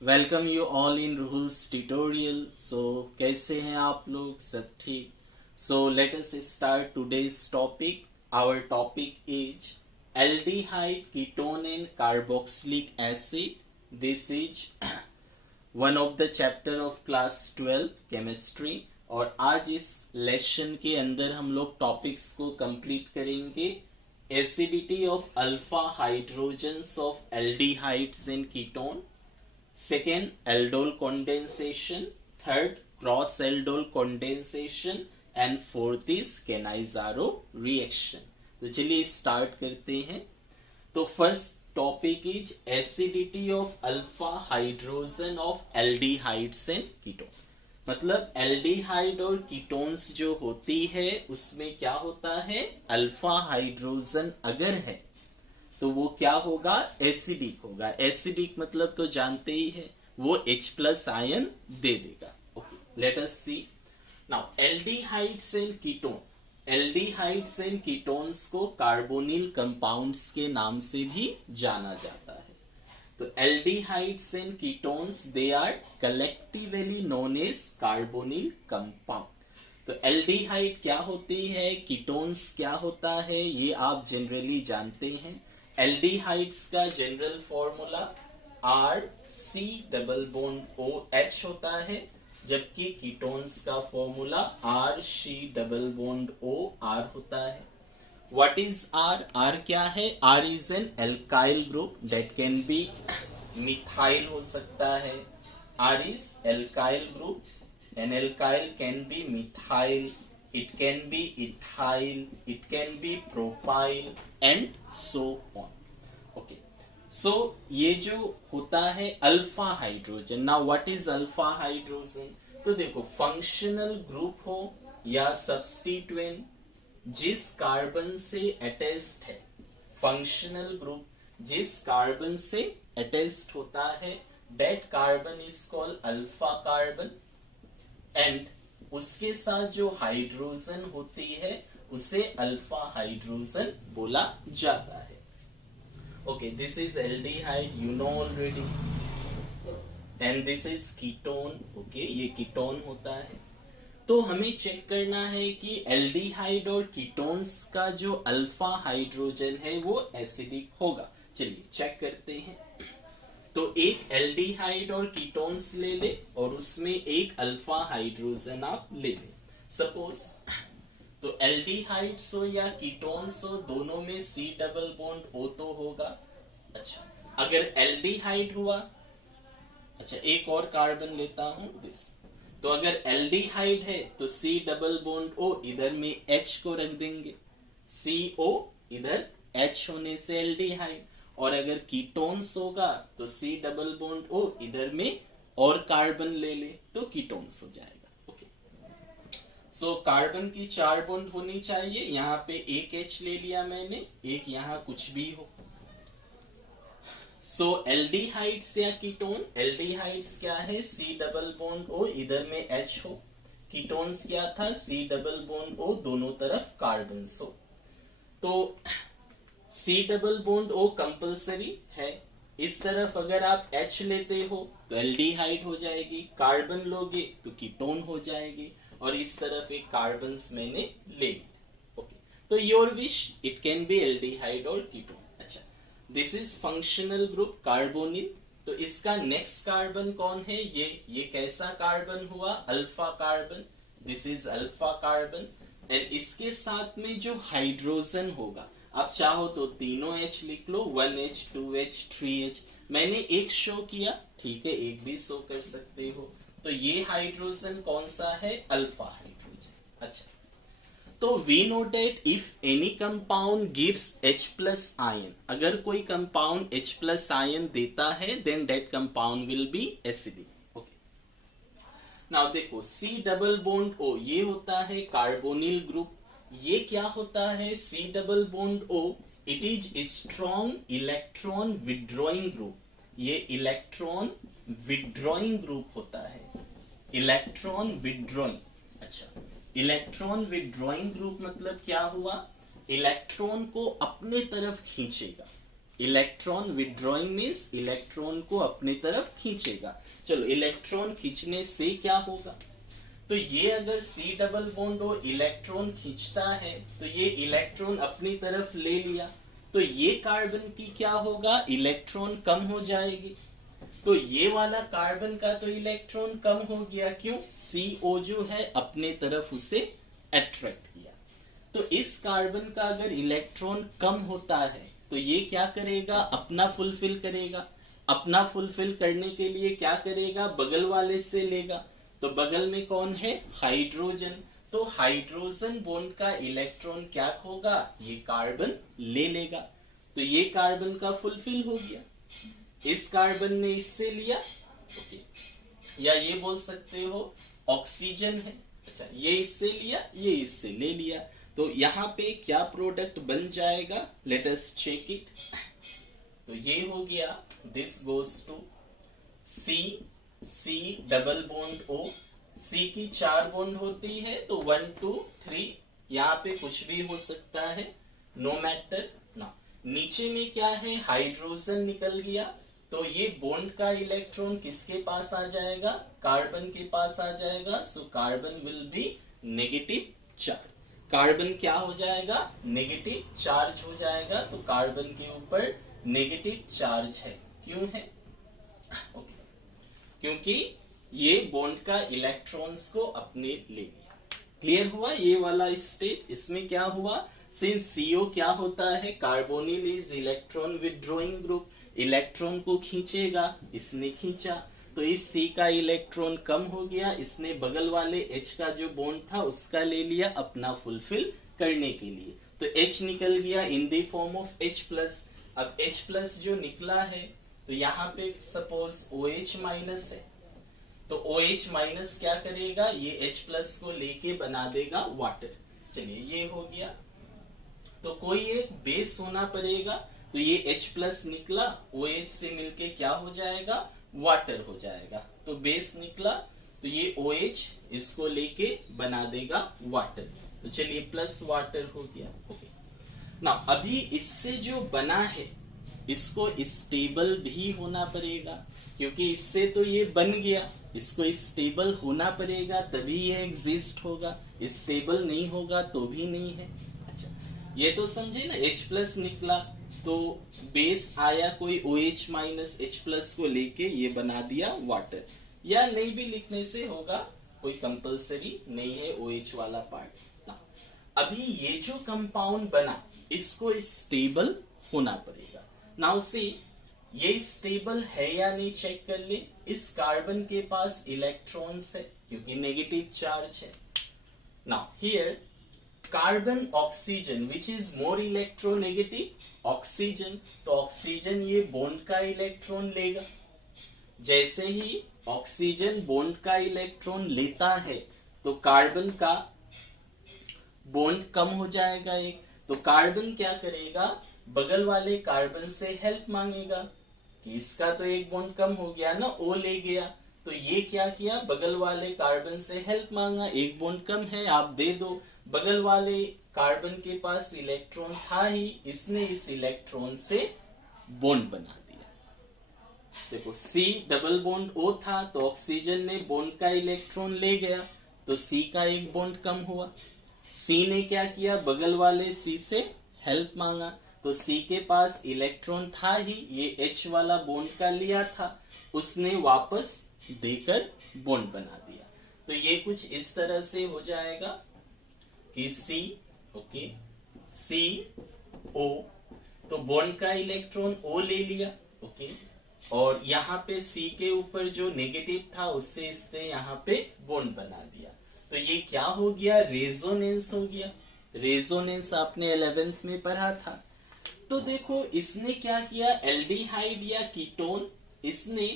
Welcome you all in rules tutorial. So कैसे हैं आप लोग? सब ठीक? So let us start today's topic. Our topic is aldehyde ketone and carboxylic acid. This is one of the chapter of class 12 chemistry. और आज इस lesson के अंदर हम लोग टॉपिक्स को कंप्लीट करेंगे। Acidity of alpha hydrogens of aldehydes and ketone, second aldol condensation, third cross aldol condensation and fourth is Cannizzaro reaction। तो चलिए स्टार्ट करते हैं। तो first topic is acidity of alpha hydrogen of aldehydes and ketone. मतलब aldehyde और ketones जो होती है उसमें क्या होता है, अल्फा हाइड्रोजन अगर है तो वो क्या होगा, एसिडिक होगा। एसिडिक मतलब तो जानते ही है, वो H प्लस आयन दे देगा। Okay, let us see now aldehydes and ketone. Aldehydes and ketones को कार्बोनिल कंपाउंड्स के नाम से भी जाना जाता है। तो aldehydes and ketones they are collectively known as carbonyl compound. तो एल्डिहाइड क्या होती है, कीटोन्स क्या होता है, ये आप जनरली जानते हैं। एल्डिहाइड्स का general formula R C double bond O H होता है, जबकि कीटोन्स का formula R C double bond O R होता है। What is R? आर क्या है? R is an alkyl group that can be methyl हो सकता है। R is alkyl group, an alkyl can be methyl, it can be ethyl, it can be propyl and so on। okay, so ये जो होता है alpha hydrogen. Now what is alpha hydrogen? तो देखो, functional group हो या substituent जिस carbon से अटैच्ड है, फंक्शनल ग्रुप जिस कार्बन से अटैच्ड होता है, that carbon is called alpha carbon, and उसके साथ जो हाइड्रोजन होती है उसे अल्फा हाइड्रोजन बोला जाता है। Okay, this is aldehyde, you know already, and this is ketone. Okay, ये कीटोन होता है। तो हमें चेक करना है कि एल्डिहाइड और कीटोन्स का जो अल्फा हाइड्रोजन है वो एसिडिक होगा। चलिए चेक करते हैं। तो एक एल्डिहाइड और कीटोन्स ले ले और उसमें एक अल्फा हाइड्रोजन आप ले ले। सपोज तो एल्डिहाइड्स हो या कीटोन्स हो, दोनों में सी डबल बॉन्ड ओ तो होगा। अच्छा, अगर एल्डिहाइड हुआ, अच्छा एक और कार्बन लेता हूं दिस। तो अगर एल्डिहाइड है तो सी डबल बॉन्ड ओ, इधर में H को रख देंगे, सी ओ इधर H होने से एल्डिहाइड। और अगर कीटोन्स होगा तो सी डबल बॉन्ड ओ, इधर में और कार्बन ले ले तो कीटोन्स हो जाएगा। ओके, सो कार्बन की 4 बॉन्ड होनी चाहिए। यहाँ पे एक H ले लिया मैंने, एक यहाँ कुछ भी हो। सो एल्डिहाइड्स या कीटोन, एल्डिहाइड्स क्या है, सी डबल बॉन्ड ओ, इधर में H हो। कीटोन्स क्या था, सी डबल बॉन्ड ओ, दोनों तरफ कार्बन हो। तो C double bond O compulsory है। इस तरफ अगर आप H लेते हो तो एल्डिहाइड हो जाएगी, कार्बन लोगे तो कीटोन हो जाएगी, और इस तरफ एक कार्बन मैंने ले लिया। ओके, तो your wish, it can be aldehyde और कीटोन। अच्छा, this is functional group carbonyl. तो इसका नेक्स्ट कार्बन कौन है, ये कैसा कार्बन हुआ, alpha carbon. This is alpha carbon, and इसके साथ में जो हाइड्रोजन होगा, आप चाहो तो तीनों H लिख लो, 1H 2H 3H। मैंने एक शो किया, ठीक है, एक भी शो कर सकते हो। तो ये हाइड्रोजन कौन सा है, अल्फा हाइड्रोजन। अच्छा, तो we know that if any compound gives H plus ion, अगर कोई कंपाउंड H प्लस आयन देता है then that compound will be acidic. Okay, now देखो, सी डबल बॉन्ड ओ ये होता है कार्बोनिल ग्रुप। ये क्या होता है, C double bond O, it is strong electron withdrawing group. ये इलेक्ट्रॉन विड्रॉइंग ग्रुप होता है, इलेक्ट्रॉन विड्रॉइंग। अच्छा, इलेक्ट्रॉन विड्रॉइंग ग्रुप मतलब क्या हुआ, इलेक्ट्रॉन को अपने तरफ खींचेगा। इलेक्ट्रॉन विड्रॉइंग मीन्स इलेक्ट्रॉन को अपनी तरफ खींचेगा। चलो, इलेक्ट्रॉन खींचने से क्या होगा, तो ये अगर C डबल बॉन्ड हो, इलेक्ट्रॉन खींचता है, तो ये इलेक्ट्रॉन अपनी तरफ ले लिया, तो ये कार्बन की क्या होगा, इलेक्ट्रॉन कम हो जाएगी। तो ये वाला कार्बन का तो इलेक्ट्रॉन कम हो गया, क्यों, CO जो है अपने तरफ उसे अट्रैक्ट किया। तो इस कार्बन का अगर इलेक्ट्रॉन कम होता है तो ये क्या करेगा, अपना फुलफिल करेगा। अपना फुलफिल करने के लिए क्या करेगा, बगल वाले से लेगा। तो बगल में कौन है, हाइड्रोजन। तो हाइड्रोजन बॉन्ड का इलेक्ट्रॉन क्या होगा, ये कार्बन ले लेगा। तो ये कार्बन का फुलफिल हो गया। इस कार्बन ने इससे लिया, ओके, या ये बोल सकते हो ऑक्सीजन है, अच्छा, ये इससे लिया, ये इससे ले लिया। तो यहाँ पे क्या प्रोडक्ट बन जाएगा, लेट अस चेक इट। तो ये हो गया, this goes to C double bond O। C की 4 बॉन्ड होती है, तो 1 2 3, यहाँ पे कुछ भी हो सकता है, नो मैटर ना। नीचे में क्या है, हाइड्रोजन निकल गया, तो ये बॉन्ड का इलेक्ट्रॉन किसके पास आ जाएगा, कार्बन के पास आ जाएगा। So carbon will be negative charge. Carbon क्या हो जाएगा, नेगेटिव चार्ज हो जाएगा। तो कार्बन के ऊपर नेगेटिव चार्ज है, क्यों है, ओके, क्योंकि ये बॉन्ड का इलेक्ट्रॉन्स को अपने ले लिया। क्लियर हुआ ये वाला स्टेप। इसमें क्या हुआ, सिंस CO क्या होता है, carbonyl is electron withdrawing group, electron को खींचेगा, इसने खींचा, तो इस C का इलेक्ट्रॉन कम हो गया, इसने बगल वाले H का जो बॉन्ड था उसका ले लिया अपना फुलफिल करने के लिए। तो H निकल गया in the form of H+। अब H+ जो निकला है, तो यहाँ पे सपोज OH- है, तो OH- क्या करेगा, ये H+ को लेके बना देगा वाटर। चलिए, ये हो गया। तो कोई एक बेस होना पड़ेगा, तो ये H+ निकला, OH से मिलके क्या हो जाएगा, वाटर हो जाएगा। तो बेस निकला, तो ये OH इसको लेके बना देगा वाटर। तो चलिए, प्लस वाटर हो गया, ओके ना। अभी इससे जो बना है इसको स्टेबल भी होना पड़ेगा, क्योंकि इससे तो ये बन गया, इसको स्टेबल होना पड़ेगा तभी ये एग्जिस्ट होगा, स्टेबल नहीं होगा तो भी नहीं है। अच्छा, ये तो समझे ना, H+ निकला, तो बेस आया कोई OH- H+ को लेके ये बना दिया वाटर, या नहीं भी लिखने से होगा, कोई कंपलसरी नहीं है OH वाला पार्ट ना। अभी ये जो कंपाउंड बना इसको स्टेबल होना पड़ेगा। नाउ सी, ये स्टेबल है या नहीं चेक कर ले। इस कार्बन के पास इलेक्ट्रॉन्स है क्योंकि नेगेटिव चार्ज है। Now here carbon oxygen which is more electronegative, oxygen, तो ऑक्सीजन ये बॉन्ड का इलेक्ट्रॉन लेगा। जैसे ही ऑक्सीजन बॉन्ड का इलेक्ट्रॉन लेता है तो कार्बन का बॉन्ड कम हो जाएगा एक, तो कार्बन क्या करेगा, बगल वाले कार्बन से हेल्प मांगेगा कि इसका तो एक बॉन्ड कम हो गया ना, O ले गया, तो ये क्या किया, बगल वाले कार्बन से हेल्प मांगा, एक बॉन्ड कम है आप दे दो। बगल वाले कार्बन के पास इलेक्ट्रॉन था ही, इसने इस इलेक्ट्रॉन से बॉन्ड बना दिया। देखो, C डबल बॉन्ड O था, तो ऑक्सीजन ने बॉन्ड का इलेक्ट्रॉन ले गया, तो C का एक बॉन्ड कम हुआ। C ने क्या किया, बगल वाले C से हेल्प मांगा, तो C के पास इलेक्ट्रॉन था ही, ये H वाला बॉन्ड का लिया था, उसने वापस देकर बॉन्ड बना दिया। तो ये कुछ इस तरह से हो जाएगा कि C, ओके, CO, तो बॉन्ड का इलेक्ट्रॉन O ले लिया, ओके, और यहाँ पे C के ऊपर जो नेगेटिव था उससे इसने यहाँ पे बॉन्ड बना दिया। तो ये क्या हो गया, रेजोनेंस हो गया। रेजोनेंस आपने 11th में पढ़ा था। तो देखो, इसने क्या किया, एल्डिहाइड या कीटोन, इसने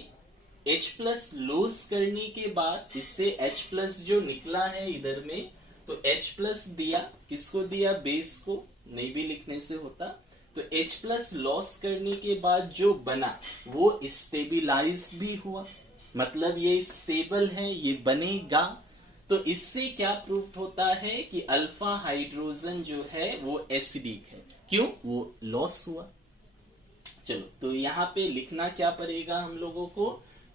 H+ लूज करने के बाद इससे H+ जो निकला है इधर में, तो H+ दिया, किसको दिया, बेस को, नहीं भी लिखने से होता। तो H+ लॉस करने के बाद जो बना वो स्टेबिलाइज्ड भी हुआ, मतलब ये स्टेबल है, ये बनेगा। तो इससे क्या प्रूफ होता है कि अल्फा हाइड्रोजन जो है वो एसिडिक है, क्यों, वो लॉस हुआ। चलो, तो यहाँ पे लिखना क्या पड़ेगा हम लोगों को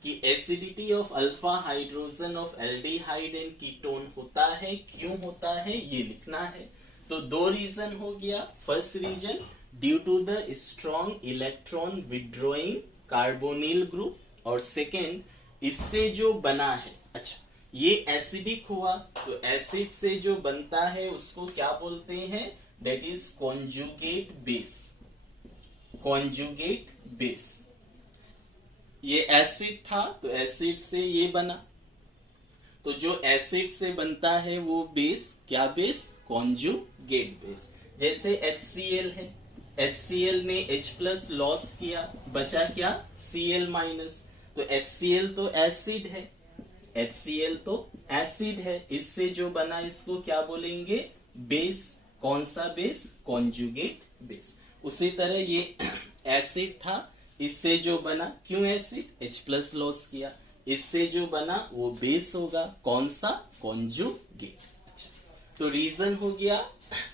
कि acidity of alpha hydrogen of aldehyde and ketone होता है, क्यों होता है ये लिखना है। तो दो रीजन हो गया। First reason due to the strong electron withdrawing carbonyl group, और सेकेंड इससे जो बना है, अच्छा ये एसिडिक हुआ तो एसिड से जो बनता है उसको क्या बोलते हैं, that is conjugate base. Conjugate base, ये एसिड था तो एसिड से ये बना, तो जो एसिड से बनता है वो बेस, क्या बेस, कॉन्जुगेट बेस। जैसे HCl है, HCl ने H प्लस लॉस किया, बचा क्या, Cl माइनस, तो HCl तो एसिड है, HCl तो एसिड है, इससे जो बना इसको क्या बोलेंगे, बेस। कौन सा बेस, कॉन्जुगेट बेस। उसी तरह ये एसिड था, इससे जो बना, क्यों एसिड, H प्लस लॉस किया, इससे जो बना वो बेस होगा, कौन सा, कॉन्जुगेट। अच्छा, तो रीजन हो गया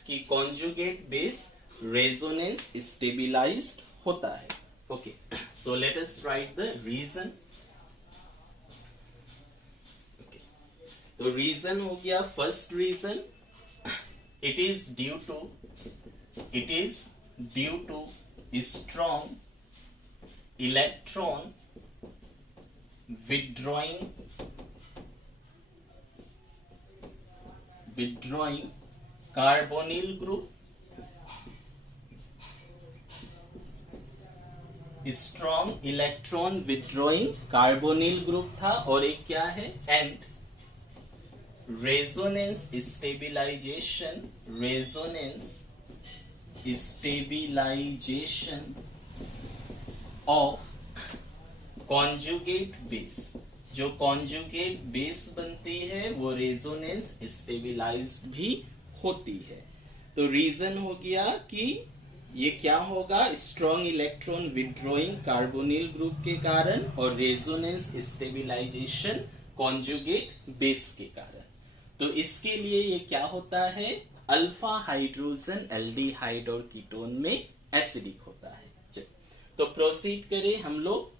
कि कॉन्जुगेट बेस रेजोनेंस स्टेबिलाइज्ड होता है। Okay, so let us write the reason. तो रीजन हो गया, first reason it is due to strong electron withdrawing carbonyl group, strong electron withdrawing carbonyl group था, और एक क्या है, and resonance stabilization of conjugate base. जो कॉन्जुगेट बेस बनती है वो रेजोनेंस स्टेबिलाइज्ड भी होती है। तो रीजन हो गया कि ये क्या होगा, strong electron withdrawing carbonyl group के कारण और रेजोनेंस स्टेबिलाइजेशन कॉन्जुगेट बेस के कारण। तो इसके लिए ये क्या होता है, अल्फा हाइड्रोजन एल्डिहाइड और कीटोन में एसिडिक होता है। तो प्रोसीड करें हम लोग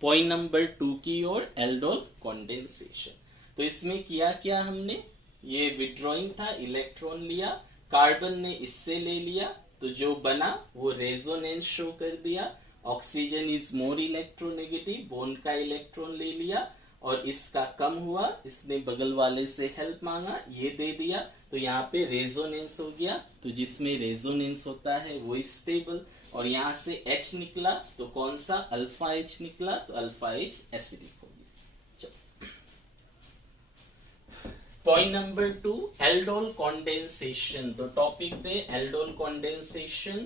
पॉइंट नंबर 2 की ओर, एल्डोल कंडेंसेशन। तो इसमें किया क्या हमने, ये विड्रॉइंग था, इलेक्ट्रॉन लिया, कार्बन ने इससे ले लिया, तो जो बना वो रेजोनेंस शो कर दिया। Oxygen is more electronegative, bone का इलेक्ट्रॉन ले लिया और इसका कम हुआ, इसने बगल वाले से हेल्प मांगा, ये दे दिया, तो यहाँ पे रेजोनेंस हो गया। तो जिसमें रेजोनेंस होता है वो स्टेबल, और यहाँ से H निकला तो कौन सा, अल्फा H निकला, तो अल्फा H एसिडिक हो गया। Point number 2, aldol condensation. तो टॉपिक पे एल्डोल कंडेंसेशन।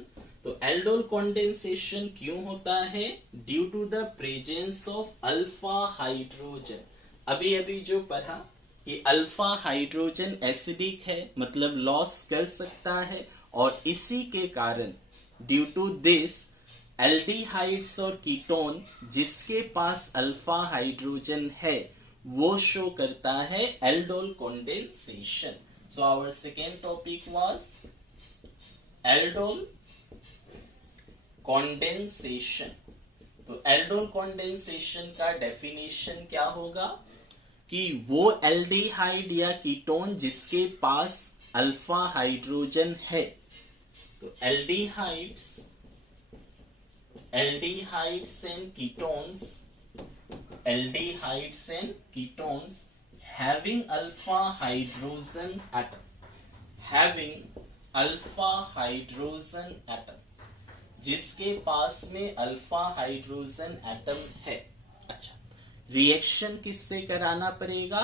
तो एल्डोल कंडेंसेशन क्यों होता है, due to the presence of alpha hydrogen. अभी अभी जो पढ़ा कि अल्फा हाइड्रोजन एसिडिक है, मतलब लॉस कर सकता है, और इसी के कारण ड्यू टू दिस एल्डिहाइड्स और कीटोन जिसके पास अल्फा हाइड्रोजन है वो शो करता है aldol condensation. So our second topic was aldol condensation. तो एल्डोल कंडेंसेशन का डेफिनेशन क्या होगा कि वो एल्डिहाइड या कीटोन जिसके पास अल्फा हाइड्रोजन है। तो aldehydes and ketones having alpha hydrogen atom, जिसके पास में अल्फा हाइड्रोजन एटम है। अच्छा, रिएक्शन किससे कराना पड़ेगा,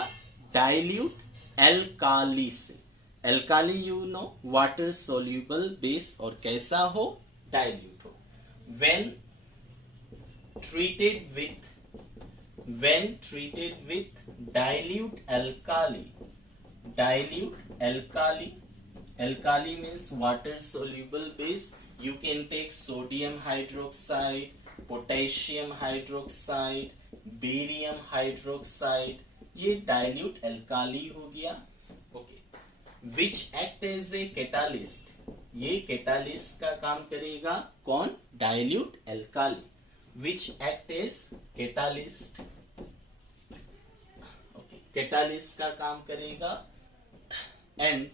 डाइल्यूट एल्काली से। Alkali you know, water soluble base, और कैसा हो, डाइल्यूट हो। when treated with dilute alkali means water soluble base. You can take sodium hydroxide, potassium hydroxide, barium hydroxide, ये dilute alkali हो गया। Okay, which act as a catalyst ये catalyst का काम करेगा। कौन? Dilute alkali which act as catalyst. Catalyst का काम करेगा। एंड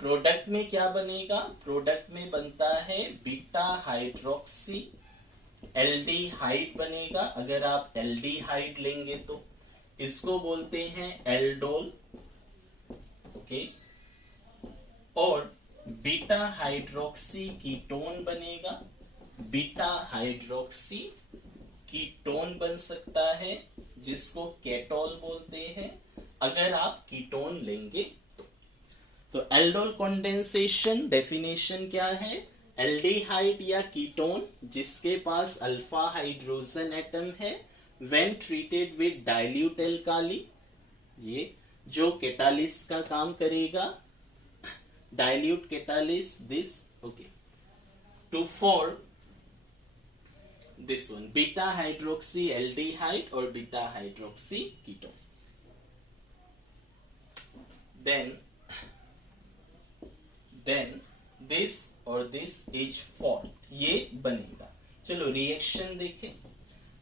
प्रोडक्ट में क्या बनेगा? प्रोडक्ट में बनता है बीटा हाइड्रोक्सी एल्डिहाइड बनेगा। अगर आप एल्डिहाइड लेंगे तो इसको बोलते हैं एल्डोल। ओके। और बीटा हाइड्रोक्सी कीटोन बनेगा। बीटा हाइड्रोक्सी कीटोन बन सकता है जिसको केटोल बोलते हैं अगर आप कीटोन लेंगे तो एल्डोल कंडेंसेशन डेफिनेशन क्या है? एल्डिहाइड या कीटोन जिसके पास अल्फा हाइड्रोजन एटम है when treated with dilute alkali, ये जो कैटालिस्ट का काम करेगा। Dilute catalyst this, okay, to form this one beta hydroxy aldehyde or beta hydroxy ketone. Then this or this is formed, ये बनेगा। चलो रिएक्शन देखें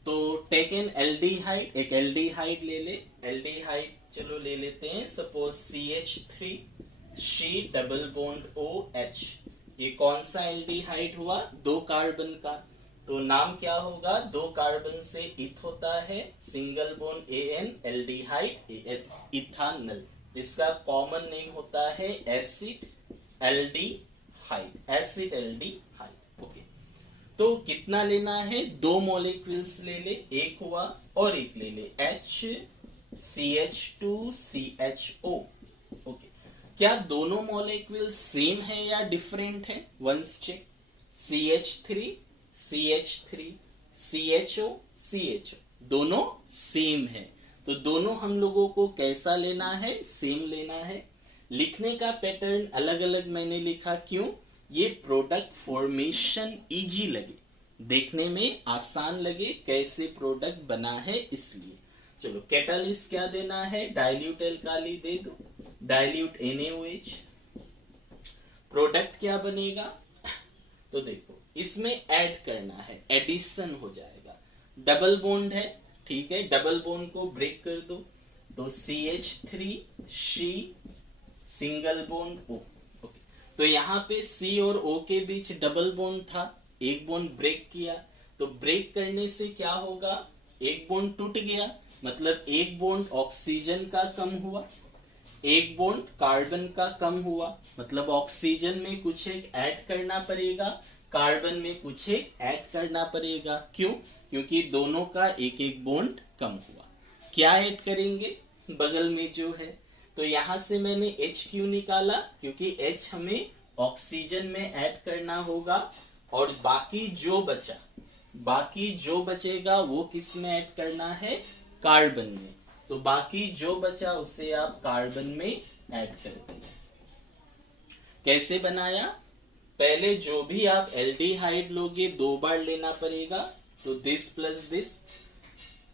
तो टेक एन एल्डिहाइड, एक एल्डिहाइड ले ले। एल्डिहाइड चलो ले लेते हैं, suppose CH3 she double bond OH। ये कौन सा एल्डिहाइड हुआ? 2 कार्बन का। तो नाम क्या होगा? 2 कार्बन से इथ होता है, single bond AN aldehyde ethanol. इसका कॉमन नेम होता है acid aldehyde, acid aldehyde. Okay, तो कितना लेना है? 2 मॉलिक्यूल्स ले ले, एक हुआ और एक ले ले HCH2CHO। ओके, क्या दोनों मॉलिक्यूल सेम है या डिफरेंट है? Once check. CH3 CH3 CHO CHO दोनों सेम है, तो दोनों हम लोगों को कैसा लेना है? सेम लेना है। लिखने का पैटर्न अलग अलग मैंने लिखा, क्यों? ये प्रोडक्ट फॉर्मेशन इजी लगे, देखने में आसान लगे कैसे प्रोडक्ट बना है, इसलिए। चलो कैटालिस्ट क्या देना है? डाइल्यूट एल्काली दे दो, डाइल्यूट NaOH। प्रोडक्ट क्या बनेगा? तो देखो इसमें ऐड करना है, एडिशन हो जाएगा। डबल बॉन्ड है, ठीक है, डबल बॉन्ड को ब्रेक कर दो तो CH3 she single bond O। Okay, तो यहाँ पे C और O के बीच डबल बॉन्ड था, एक बॉन्ड ब्रेक किया, तो ब्रेक करने से क्या होगा? एक बॉन्ड टूट गया, मतलब एक बॉन्ड ऑक्सीजन का कम हुआ, एक बॉन्ड कार्बन का कम हुआ, मतलब ऑक्सीजन में कुछ एक ऐड करना पड़ेगा, कार्बन में कुछ एक ऐड करना पड़ेगा। क्यों? क्योंकि दोनों का एक एक बॉन्ड कम हुआ। क्या ऐड करेंगे? बगल में जो है, तो यहां से मैंने H क्यों निकाला? क्योंकि H हमें ऑक्सीजन में ऐड करना होगा और बाकी जो बचेगा वो किस में ऐड करना है? कार्बन में। तो बाकी जो बचा उसे आप कार्बन में ऐड करते हैं। कैसे बनाया? पहले जो भी आप एल्डिहाइड लोगे 2 बार लेना पड़ेगा, तो दिस प्लस दिस।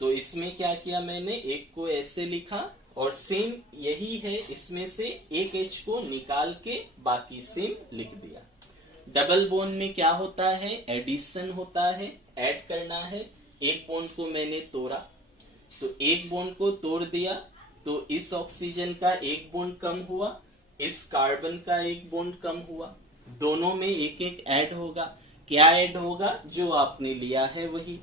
तो इसमें क्या किया मैंने? एक को ऐसे लिखा और सेम यही है, इसमें से एक H को निकाल के बाकी सेम लिख दिया। डबल बॉन्ड में क्या होता है? एडिशन होता है, ऐड करना है। एक बॉन्ड को मैंने तोड़ा, तो एक बॉन्ड को तोड़ दिया तो इस ऑक्सीजन का एक बॉन्ड कम हुआ, इस कार्बन का एक बॉन्ड कम हुआ, दोनों में एक एक ऐड होगा। क्या ऐड होगा? जो आपने लिया है वही।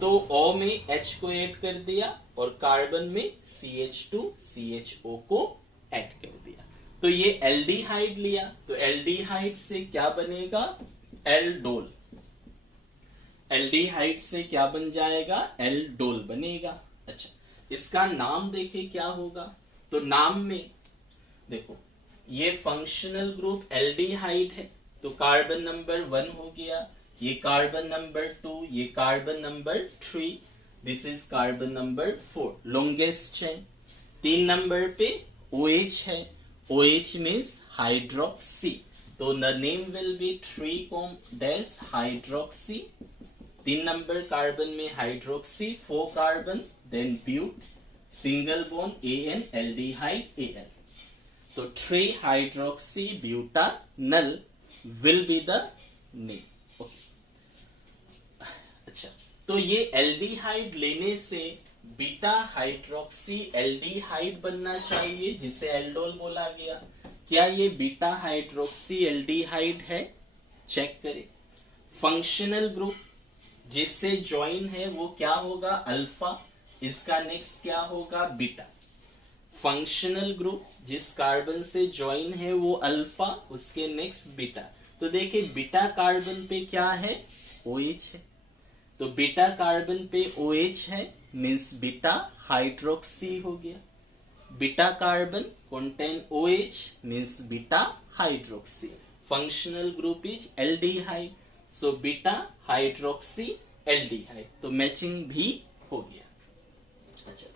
तो O में H को ऐड कर दिया और कार्बन में CH2CHO को ऐड कर दिया, तो ये एल्डिहाइड लिया। तो एल्डिहाइड से क्या बनेगा? एल्डोल। एल्डिहाइड से क्या बन जाएगा? एल्डोल बनेगा। अच्छा, इसका नाम देखे क्या होगा? तो नाम में देखो, ये फंक्शनल ग्रुप एल्डिहाइड है, तो कार्बन नंबर 1 हो गया, ये कार्बन नंबर 2, ये carbon number 3, this is carbon number 4, longest chain. 3 number पे OH है, OH मीन्स हाइड्रोक्सी, तो the name will be 3 hydroxy. 3 number carbon में hydroxy, 4 carbon, then but, single bond AN aldehyde AL, तो 3 hydroxy butanal will be the name. Okay. अच्छा, तो ये aldehyde लेने से बीटा हाइड्रोक्सी एल्डिहाइड बनना चाहिए जिसे एल्डोल बोला गया। क्या ये बीटा हाइड्रोक्सी एल्डिहाइड है? चेक करें। फंक्शनल ग्रुप जिससे ज्वाइन है वो क्या होगा? अल्फा। इसका नेक्स्ट क्या होगा? बीटा। फंक्शनल ग्रुप जिस कार्बन से ज्वाइन है वो अल्फा, उसके नेक्स्ट बीटा। तो देखिए बीटा कार्बन पे क्या है? OH है। तो बीटा कार्बन पे OH है मीन्स बीटा हाइड्रोक्सी हो गया। Beta carbon contain OH means beta hydroxy. Functional group is aldehyde. So beta hydroxy aldehyde. तो मैचिंग भी हो गया। अच्छा,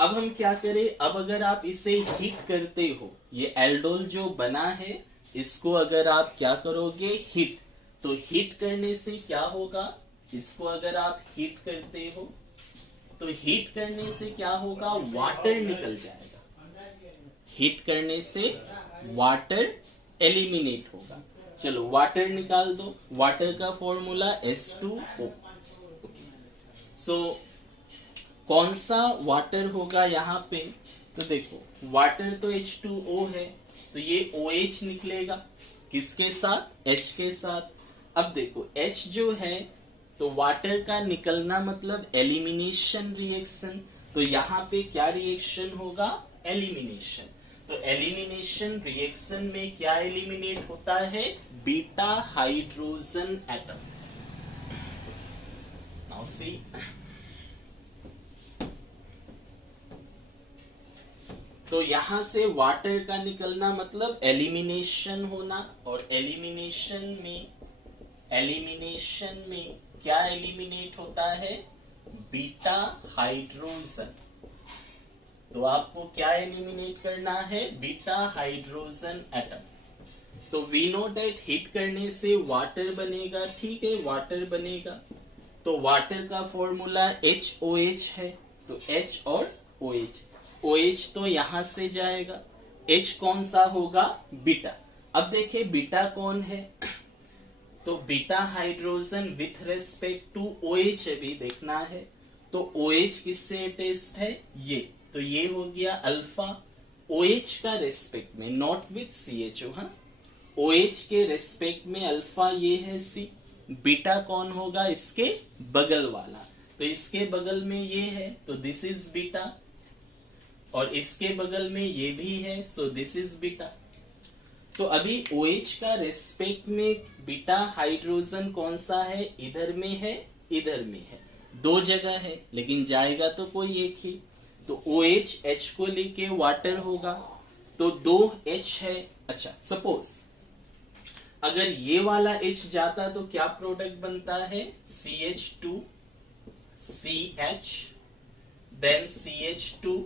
अब हम क्या करें? अब अगर आप इसे हीट करते हो, ये एल्डोल जो बना है इसको अगर आप क्या करोगे? हीट। तो हीट करने से क्या होगा? इसको अगर आप हीट करते हो तो हीट करने से क्या होगा? वाटर निकल जाएगा। हीट करने से वाटर एलिमिनेट होगा। चलो वाटर निकाल दो। वाटर का फॉर्मूला H2O। सो कौन सा वाटर होगा यहाँ पे? तो देखो वाटर तो H2O है, तो ये OH निकलेगा किसके साथ? H के साथ। अब देखो H जो है तो वाटर का निकलना मतलब एलिमिनेशन रिएक्शन। तो यहाँ पे क्या रिएक्शन होगा? एलिमिनेशन। तो एलिमिनेशन रिएक्शन में क्या एलिमिनेट होता है? Beta hydrogen atom. Now see, तो यहां से वाटर का निकलना मतलब एलिमिनेशन होना, और एलिमिनेशन में क्या एलिमिनेट होता है? Beta hydrogen. तो आपको क्या एलिमिनेट करना है? Beta hydrogen atom. तो वी नो डेट हीट करने से वाटर बनेगा। ठीक है, वाटर बनेगा। तो वाटर का फॉर्मूला HOH है। तो H और OH। OH तो यहां से जाएगा। H कौन सा होगा? बीटा। अब देखिए बीटा कौन है? तो beta hydrogen with respect to OH अभी देखना है। तो OH किससे अटैच्ड है? ये। तो ये हो गया अल्फा। OH का रेस्पेक्ट में, नॉट विथ CHO। हाँ, OH के रेस्पेक्ट में अल्फा ये है C। बीटा कौन होगा? इसके बगल वाला। तो इसके बगल में ये है तो दिस इज बीटा, और इसके बगल में ये भी है सो दिस इज बीटा। तो अभी OH का रेस्पेक्ट में बीटा हाइड्रोजन कौन सा है? इधर में है, इधर में है। दो जगह है लेकिन जाएगा तो कोई एक ही। तो OH H को लेके वाटर होगा, तो दो H है। अच्छा, सपोज अगर ये वाला H जाता तो क्या प्रोडक्ट बनता है? CH2 CH then CH2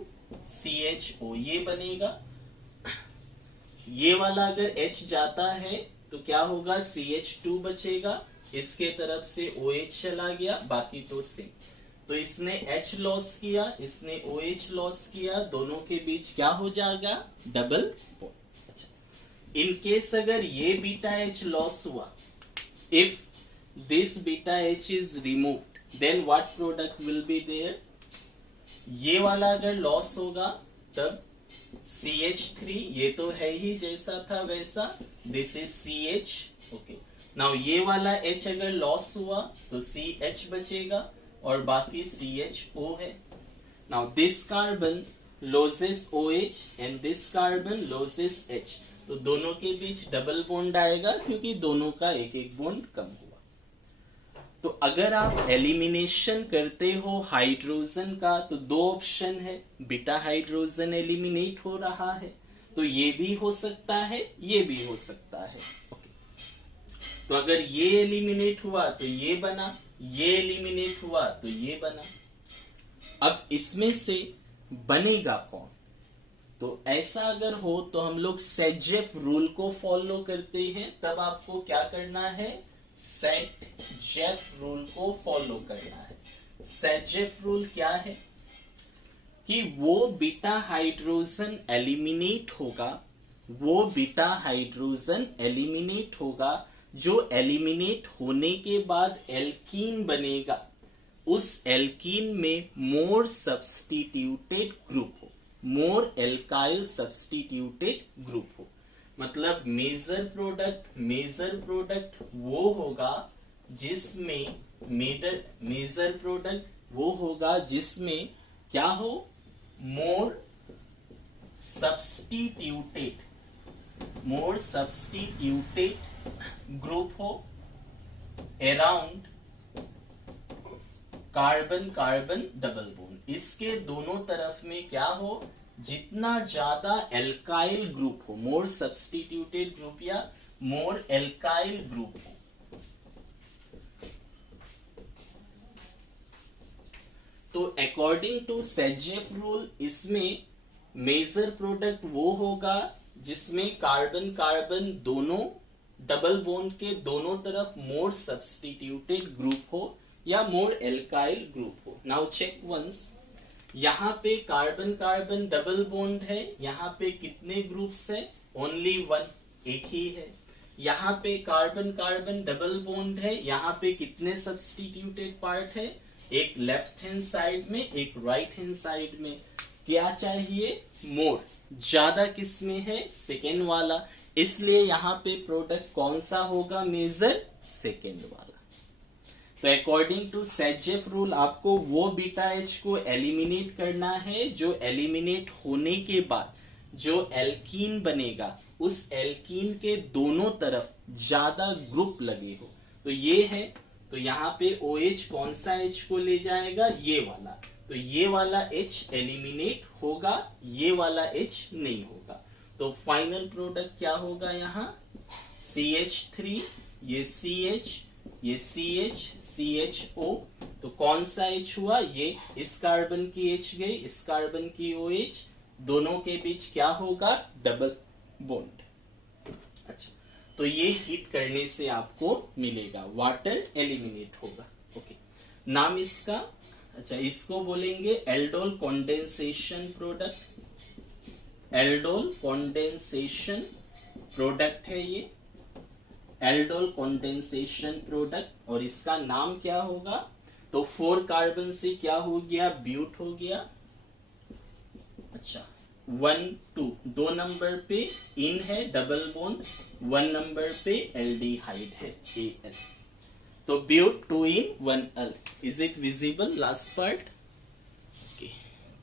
CHO ये बनेगा। ये वाला अगर H जाता है तो क्या होगा? CH2 बचेगा, इसके तरफ से OH चला गया, बाकी तो सेम। तो इसने H लॉस किया, इसने OH लॉस किया, दोनों के बीच क्या हो जाएगा? Double bond. अच्छा, इन केस अगर ये बीटा H लॉस हुआ, if this beta H is removed then what product will be there? ये वाला अगर लॉस होगा तब CH3, ये तो है ही जैसा था वैसा, this is CH। Okay, now ये वाला H अगर लॉस हुआ तो CH बचेगा और बाकी CHO है। Now this carbon loses OH and this carbon loses H। तो दोनों के बीच डबल बॉन्ड आएगा क्योंकि दोनों का एक एक बॉन्ड कम हुआ। तो अगर आप एलिमिनेशन करते हो हाइड्रोजन का तो दो ऑप्शन है, बीटा हाइड्रोजन एलिमिनेट हो रहा है, तो ये भी हो सकता है, ये भी हो सकता है। तो अगर ये एलिमिनेट हुआ तो ये बना, ये एलिमिनेट हुआ तो ये बना। अब इसमें से बनेगा कौन? तो ऐसा अगर हो तो हम लोग सेजेफ रूल को फॉलो करते हैं। तब आपको क्या करना है? सेजेफ रूल को फॉलो करना है। सेजेफ रूल क्या है? कि वो बीटा हाइड्रोजन एलिमिनेट होगा वो बीटा हाइड्रोजन एलिमिनेट होगा, जो एलिमिनेट होने के बाद एल्कीन बनेगा, उस एल्कीन में मोर सब्स्टिट्यूटेड ग्रुप हो, मोर एल्काइल सब्स्टिट्यूटेड ग्रुप हो। मतलब मेजर प्रोडक्ट वो होगा जिसमें मेजर प्रोडक्ट वो होगा जिसमें क्या हो, मोर सब्स्टिट्यूटेड ग्रुप हो अराउंड कार्बन डबल बॉन्ड। इसके दोनों तरफ में क्या हो, जितना ज्यादा एल्काइल ग्रुप हो, मोर सब्स्टिट्यूटेड ग्रुप या मोर एल्काइल ग्रुप हो। तो अकॉर्डिंग टू सेजेफ रूल इसमें मेजर प्रोडक्ट वो होगा जिसमें कार्बन दोनों डबल बॉन्ड के दोनों तरफ मोर सब्स्टिट्यूटेड ग्रुप हो या मोर एल्काइल ग्रुप हो। नाउ चेक वंस, यहाँ पे कार्बन डबल बॉन्ड है, यहाँ पे कितने ग्रुप्स है, ओनली वन, एक ही है। यहाँ पे कार्बन डबल बॉन्ड है, यहाँ पे कितने सब्स्टिट्यूटेड पार्ट है, एक लेफ्ट हैंड साइड में, एक राइट हैंड साइड में। क्या चाहिए, मोर, ज्यादा किस में है, सेकेंड वाला, इसलिए यहाँ पे प्रोडक्ट कौन सा होगा, मेजर सेकेंड वाला। तो अकॉर्डिंग टू सेजेफ रूल आपको वो बीटा एच को एलिमिनेट करना है जो एलिमिनेट होने के बाद जो एल्कीन बनेगा, उस एल्कीन के दोनों तरफ ज्यादा ग्रुप लगे हो। तो ये है, तो यहाँ पे OH कौन सा H को ले जाएगा, ये वाला, तो ये वाला H एलिमिनेट होगा, ये वाला H नहीं होगा। तो फाइनल प्रोडक्ट क्या होगा, यहाँ CH3, ये CH, ये CH, CHO, तो कौन सा H हुआ, ये इस कार्बन की H गई, इस कार्बन की OH, दोनों के बीच क्या होगा, डबल बॉन्ड। अच्छा, तो ये हीट करने से आपको मिलेगा, वाटर एलिमिनेट होगा। ओके, नाम इसका, अच्छा इसको बोलेंगे aldol condensation product. Aldol condensation product है ये, एल्डोल कंडेंसेशन प्रोडक्ट। और इसका नाम क्या होगा, तो 4 कार्बन से क्या हो गया, ब्यूट हो गया। अच्छा 1 2 दो नंबर पे इन है डबल बॉन्ड, 1 नंबर पे एल्डिहाइड है Al, तो but 2 en 1 al. Is it visible last part, okay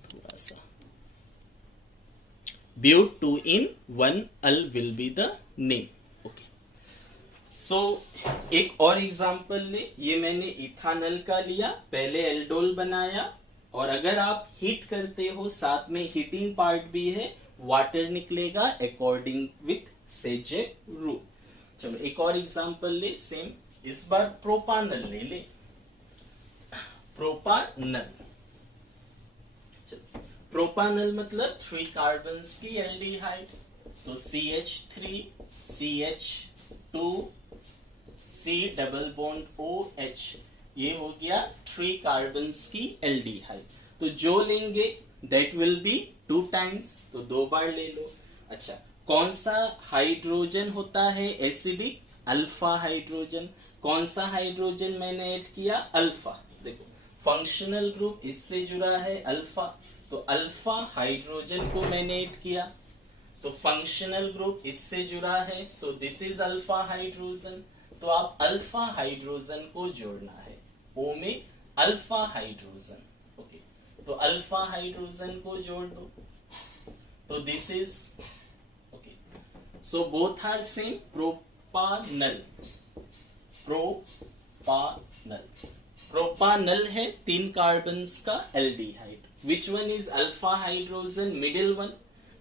थोड़ा सा, but 2 en 1 al will be the name. Okay, so एक और एग्जांपल ले, ये मैंने इथानल का लिया, पहले एल्डोल बनाया, और अगर आप हीट करते हो साथ में हीटिंग पार्ट भी है, वाटर निकलेगा अकॉर्डिंग विथ सेजेफ रूल। चलो एक और एग्जांपल ले, सेम, इस बार प्रोपानल ले। प्रोपानल, प्रोपानल मतलब 3 कार्बन की एल्डिहाइड, तो CH3 CH2 C double bond OH, ये हो गया 3 कार्बन की एल्डिहाइड। तो जो लेंगे दैट विल बी 2 टाइम्स, तो 2 बार ले लो। अच्छा, कौन सा हाइड्रोजन होता है एसिडिक, अल्फा हाइड्रोजन। कौन सा हाइड्रोजन मैंने ऐड किया, अल्फा। देखो फंक्शनल ग्रुप इससे जुड़ा है अल्फा, तो अल्फा हाइड्रोजन को मैंने ऐड किया, तो फंक्शनल ग्रुप इससे जुड़ा है, so this is alpha hydrogen. तो आप अल्फा हाइड्रोजन को जोड़ना है, O में अल्फा हाइड्रोजन। ओके, तो अल्फा हाइड्रोजन को जोड़ दो, तो this is okay, so both are same, propanal. Propanal है 3 कार्बन का aldehyde, which one is alpha hydrogen, middle one,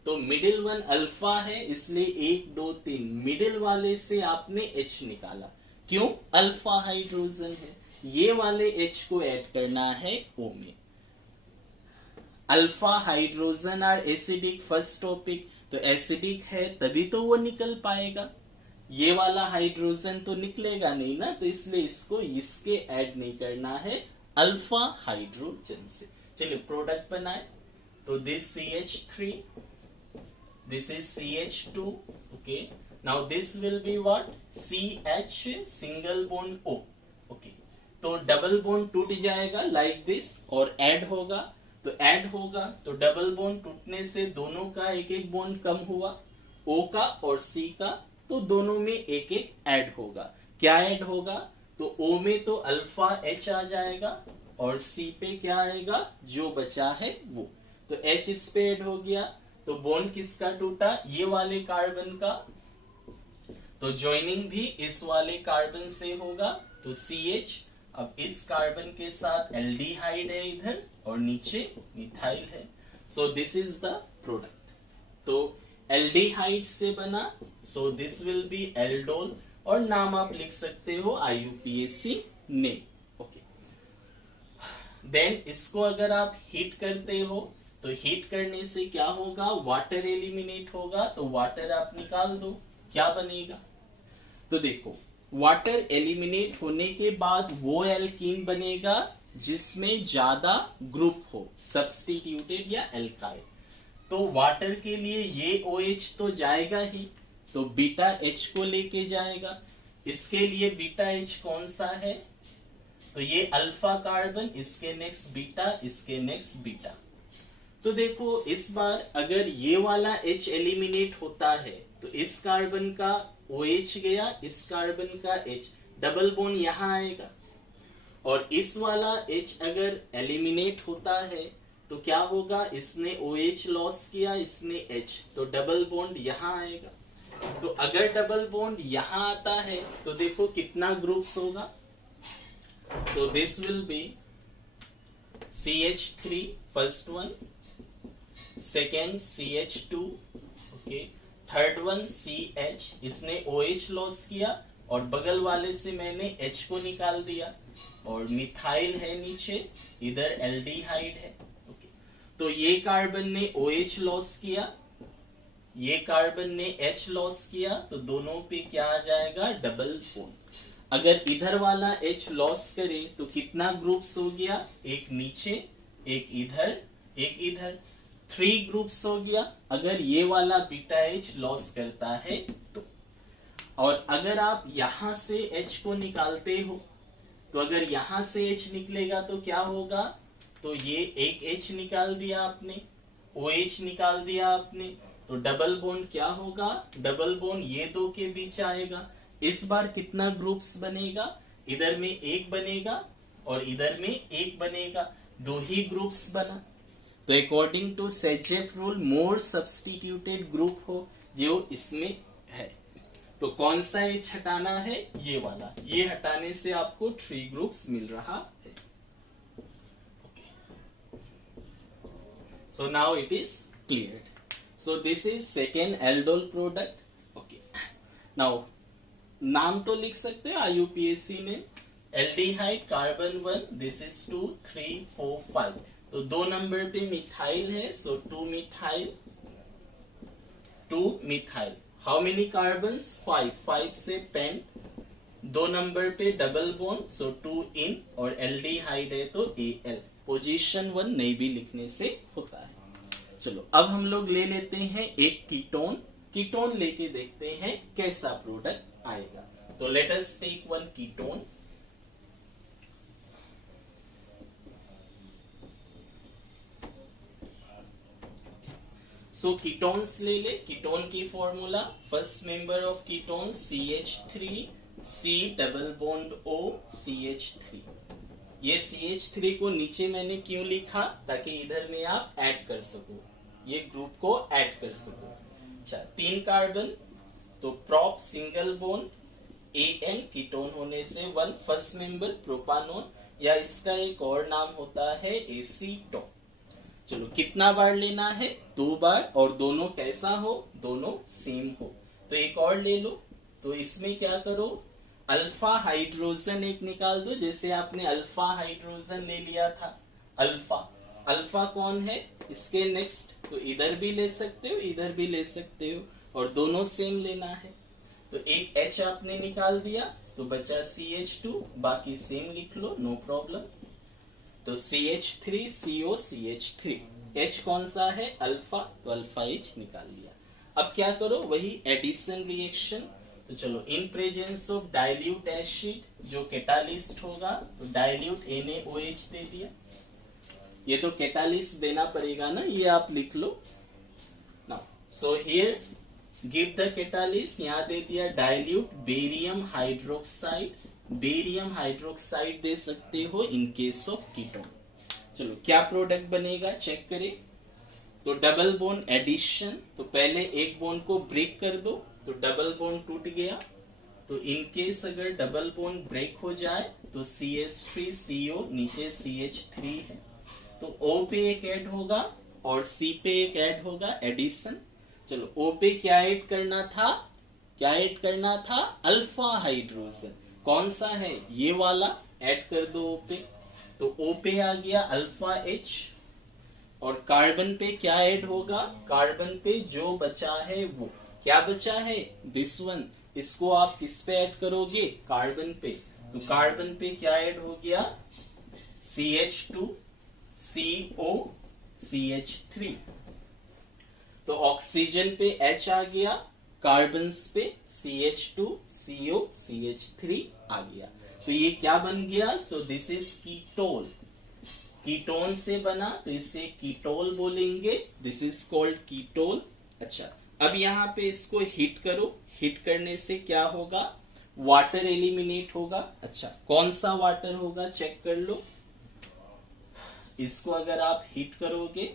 तो मिडिल वन अल्फा है, इसलिए 1 2 3 मिडिल वाले से आपने H निकाला, क्यों, अल्फा हाइड्रोजन है। ये वाले H को ऐड करना है O में। Alpha hydrogen are acidic, first topic, तो एसिडिक है तभी तो वो निकल पाएगा, ये वाला हाइड्रोजन तो निकलेगा नहीं ना, तो इसलिए इसको इसके ऐड नहीं करना है अल्फा हाइड्रोजन से। चलिए प्रोडक्ट बनाए, तो this CH3, this is CH2. Okay, now this will be what? CH single bond O. Okay, तो डबल बॉन्ड टूट जाएगा लाइक दिस और ऐड होगा, तो ऐड होगा तो डबल बॉन्ड टूटने से दोनों का एक एक बॉन्ड कम हुआ, O का और C का, तो दोनों में एक एक ऐड होगा। क्या ऐड होगा? तो O में तो अल्फा H आ जाएगा और C पे क्या आएगा? जो बचा है वो, तो H इस पे ऐड हो गया, तो बॉन्ड किसका टूटा? ये वाले कार्बन का, तो ज्वाइनिंग भी इस वाले कार्बन से होगा, तो CH अब इस कार्बन के साथ एल्डिहाइड है इधर और नीचे मिथाइल है, so this is the product. तो एल्डिहाइड से बना, सो दिस विल बी एल्डोल और नाम आप लिख सकते हो IUPAC नेम। ओके, देन इसको अगर आप हीट करते हो तो हीट करने से क्या होगा? वाटर एलिमिनेट होगा, तो वाटर आप निकाल दो, क्या बनेगा? तो देखो, वाटर एलिमिनेट होने के बाद वो एल्कीन बनेगा जिसमें ज्यादा ग्रुप हो, सब्स्टिट्यूटेड या एल्काइल। तो वाटर के लिए ये OH तो जाएगा ही, तो बीटा H को लेके जाएगा। इसके लिए बीटा H कौन सा है? तो ये अल्फा कार्बन, इसके नेक्स्ट बीटा, इसके नेक्स्ट बीटा। तो देखो इस बार अगर ये वाला H एलिमिनेट होता है तो इस कार्बन का OH गया, इस कार्बन का H, डबल बॉन्ड यहां आएगा, और इस वाला H अगर एलिमिनेट होता है तो क्या होगा? इसने OH लॉस किया, इसने H, तो डबल बॉन्ड यहां आएगा। तो अगर डबल बॉन्ड यहां आता है तो देखो कितना ग्रुप्स होगा, so this will be CH3 first one, second CH2, okay, third one CH, इसने OH लॉस किया और बगल वाले से मैंने H को निकाल दिया, और मिथाइल है नीचे, इधर एल्डिहाइड है। okay. तो ये कार्बन ने OH लॉस किया, ये कार्बन ने H लॉस किया, तो दोनों पे क्या आ जाएगा? Double bond. अगर इधर वाला H लॉस करे तो कितना ग्रुप्स हो गया? एक नीचे, एक इधर, एक इधर, 3 ग्रुप्स हो गया अगर ये वाला बीटा H लॉस करता है तो। और अगर आप यहां से H को निकालते हो तो अगर यहां से H निकलेगा तो क्या होगा? तो ये एक H निकाल दिया आपने, OH निकाल दिया आपने, तो डबल बॉन्ड क्या होगा? डबल बॉन्ड ये दो के बीच आएगा। इस बार कितना ग्रुप्स बनेगा? इधर में एक बनेगा और इधर में एक बनेगा, 2 ही ग्रुप्स बना। तो according to Saytzeff rule more substituted group हो जो इसमें है, तो कौन सा H हटाना है? ये वाला, ये हटाने से आपको 3 ग्रुप्स मिल रहा है। So now it is cleared. So this is second aldol product. Okay. Now नाम तो लिख सकते हैं IUPAC ने, एल्डिहाइड कार्बन 1, दिस इज 2, 3, 4, 5, तो 2 नंबर पे मिथाइल है, सो 2 methyl, 2 methyl. How many carbons? 5, 5 से पेंट, 2 नंबर पे डबल बॉन्ड, सो 2 इन, और एल्डिहाइड है तो Al, पोजीशन 1 नहीं भी लिखने से होता है। चलो अब हम लोग ले लेते हैं एक कीटोन, कीटोन लेके देखते हैं कैसा प्रोडक्ट आएगा। तो let us take one ketone. So ketones ले ले, कीटोन की formula, first member of ketone CH3, C double bond O, CH3। ये CH3 को नीचे मैंने क्यों लिखा? ताकि इधर में आप ऐड कर सको, ये ग्रुप को ऐड कर सको। अच्छा, 3 कार्बन, तो prop single bond, An ketone होने से 1 फर्स्ट मेंबर प्रोपानोन, या इसका एक और नाम होता है एसीटोन। चलो कितना बार लेना है? 2 बार, और दोनों कैसा हो? दोनों सेम हो। तो एक और ले लो, तो इसमें क्या करो? अल्फा हाइड्रोजन एक निकाल दो, जैसे आपने अल्फा हाइड्रोजन ले लिया था। अल्फा, अल्फा कौन है? इसके नेक्स्ट, तो इधर भी ले सकते हो, इधर भी ले सकते हो, और दोनों सेम लेना है। तो एक H आपने निकाल दिया, तो बचा CH2, बाकी सेम लिख लो, नो प्रॉब्लम। तो CH3CO CH3, H कौन सा है? अल्फा, तो अल्फा H निकाल लिया। अब क्या करो, वही एडिशन रिएक्शन। तो चलो, in presence of dilute acid जो कैटालिस्ट होगा, तो डाइल्यूट NaOH दे दिया। ये तो कैटालिस्ट देना पड़ेगा ना, ये आप लिख लो ना। So here give the catalyst, यहाँ दे दिया dilute barium hydroxide. Barium hydroxide दे सकते हो इन केस ऑफ कीटोन। चलो, क्या प्रोडक्ट बनेगा चेक करें। तो डबल बॉन्ड एडिशन, तो पहले एक बॉन्ड को ब्रेक कर दो, तो डबल बॉन्ड टूट गया। तो इन केस अगर डबल बॉन्ड ब्रेक हो जाए तो CH3CO नीचे CH3 है, तो O पे एक ऐड होगा और C पे एक ऐड होगा, एडिशन। चलो, O पे क्या ऐड करना था, क्या ऐड करना था, अल्फा हाइड्रोजन। कौन सा है, ये वाला, ऐड कर दो O पे। तो O पे आ गया अल्फा H, और कार्बन पे क्या ऐड होगा, कार्बन पे जो बचा है वो क्या बचा है, दिस वन। इसको आप किस पे ऐड करोगे, कार्बन पे। तो कार्बन पे क्या ऐड हो गया, CH2 CO CH3। तो ऑक्सीजन पे H आ गया, कार्बन पे CH2 CO CH3 आ गया। तो ये क्या बन गया, so this is ketol. Ketone से बना तो इसे कीटोल बोलेंगे, दिस इज कॉल्ड कीटोल। अच्छा, अब यहाँ पे इसको हिट करो, हिट करने से क्या होगा, वाटर एलिमिनेट होगा। अच्छा, कौन सा वाटर होगा चेक कर लो। इसको अगर आप हिट करोगे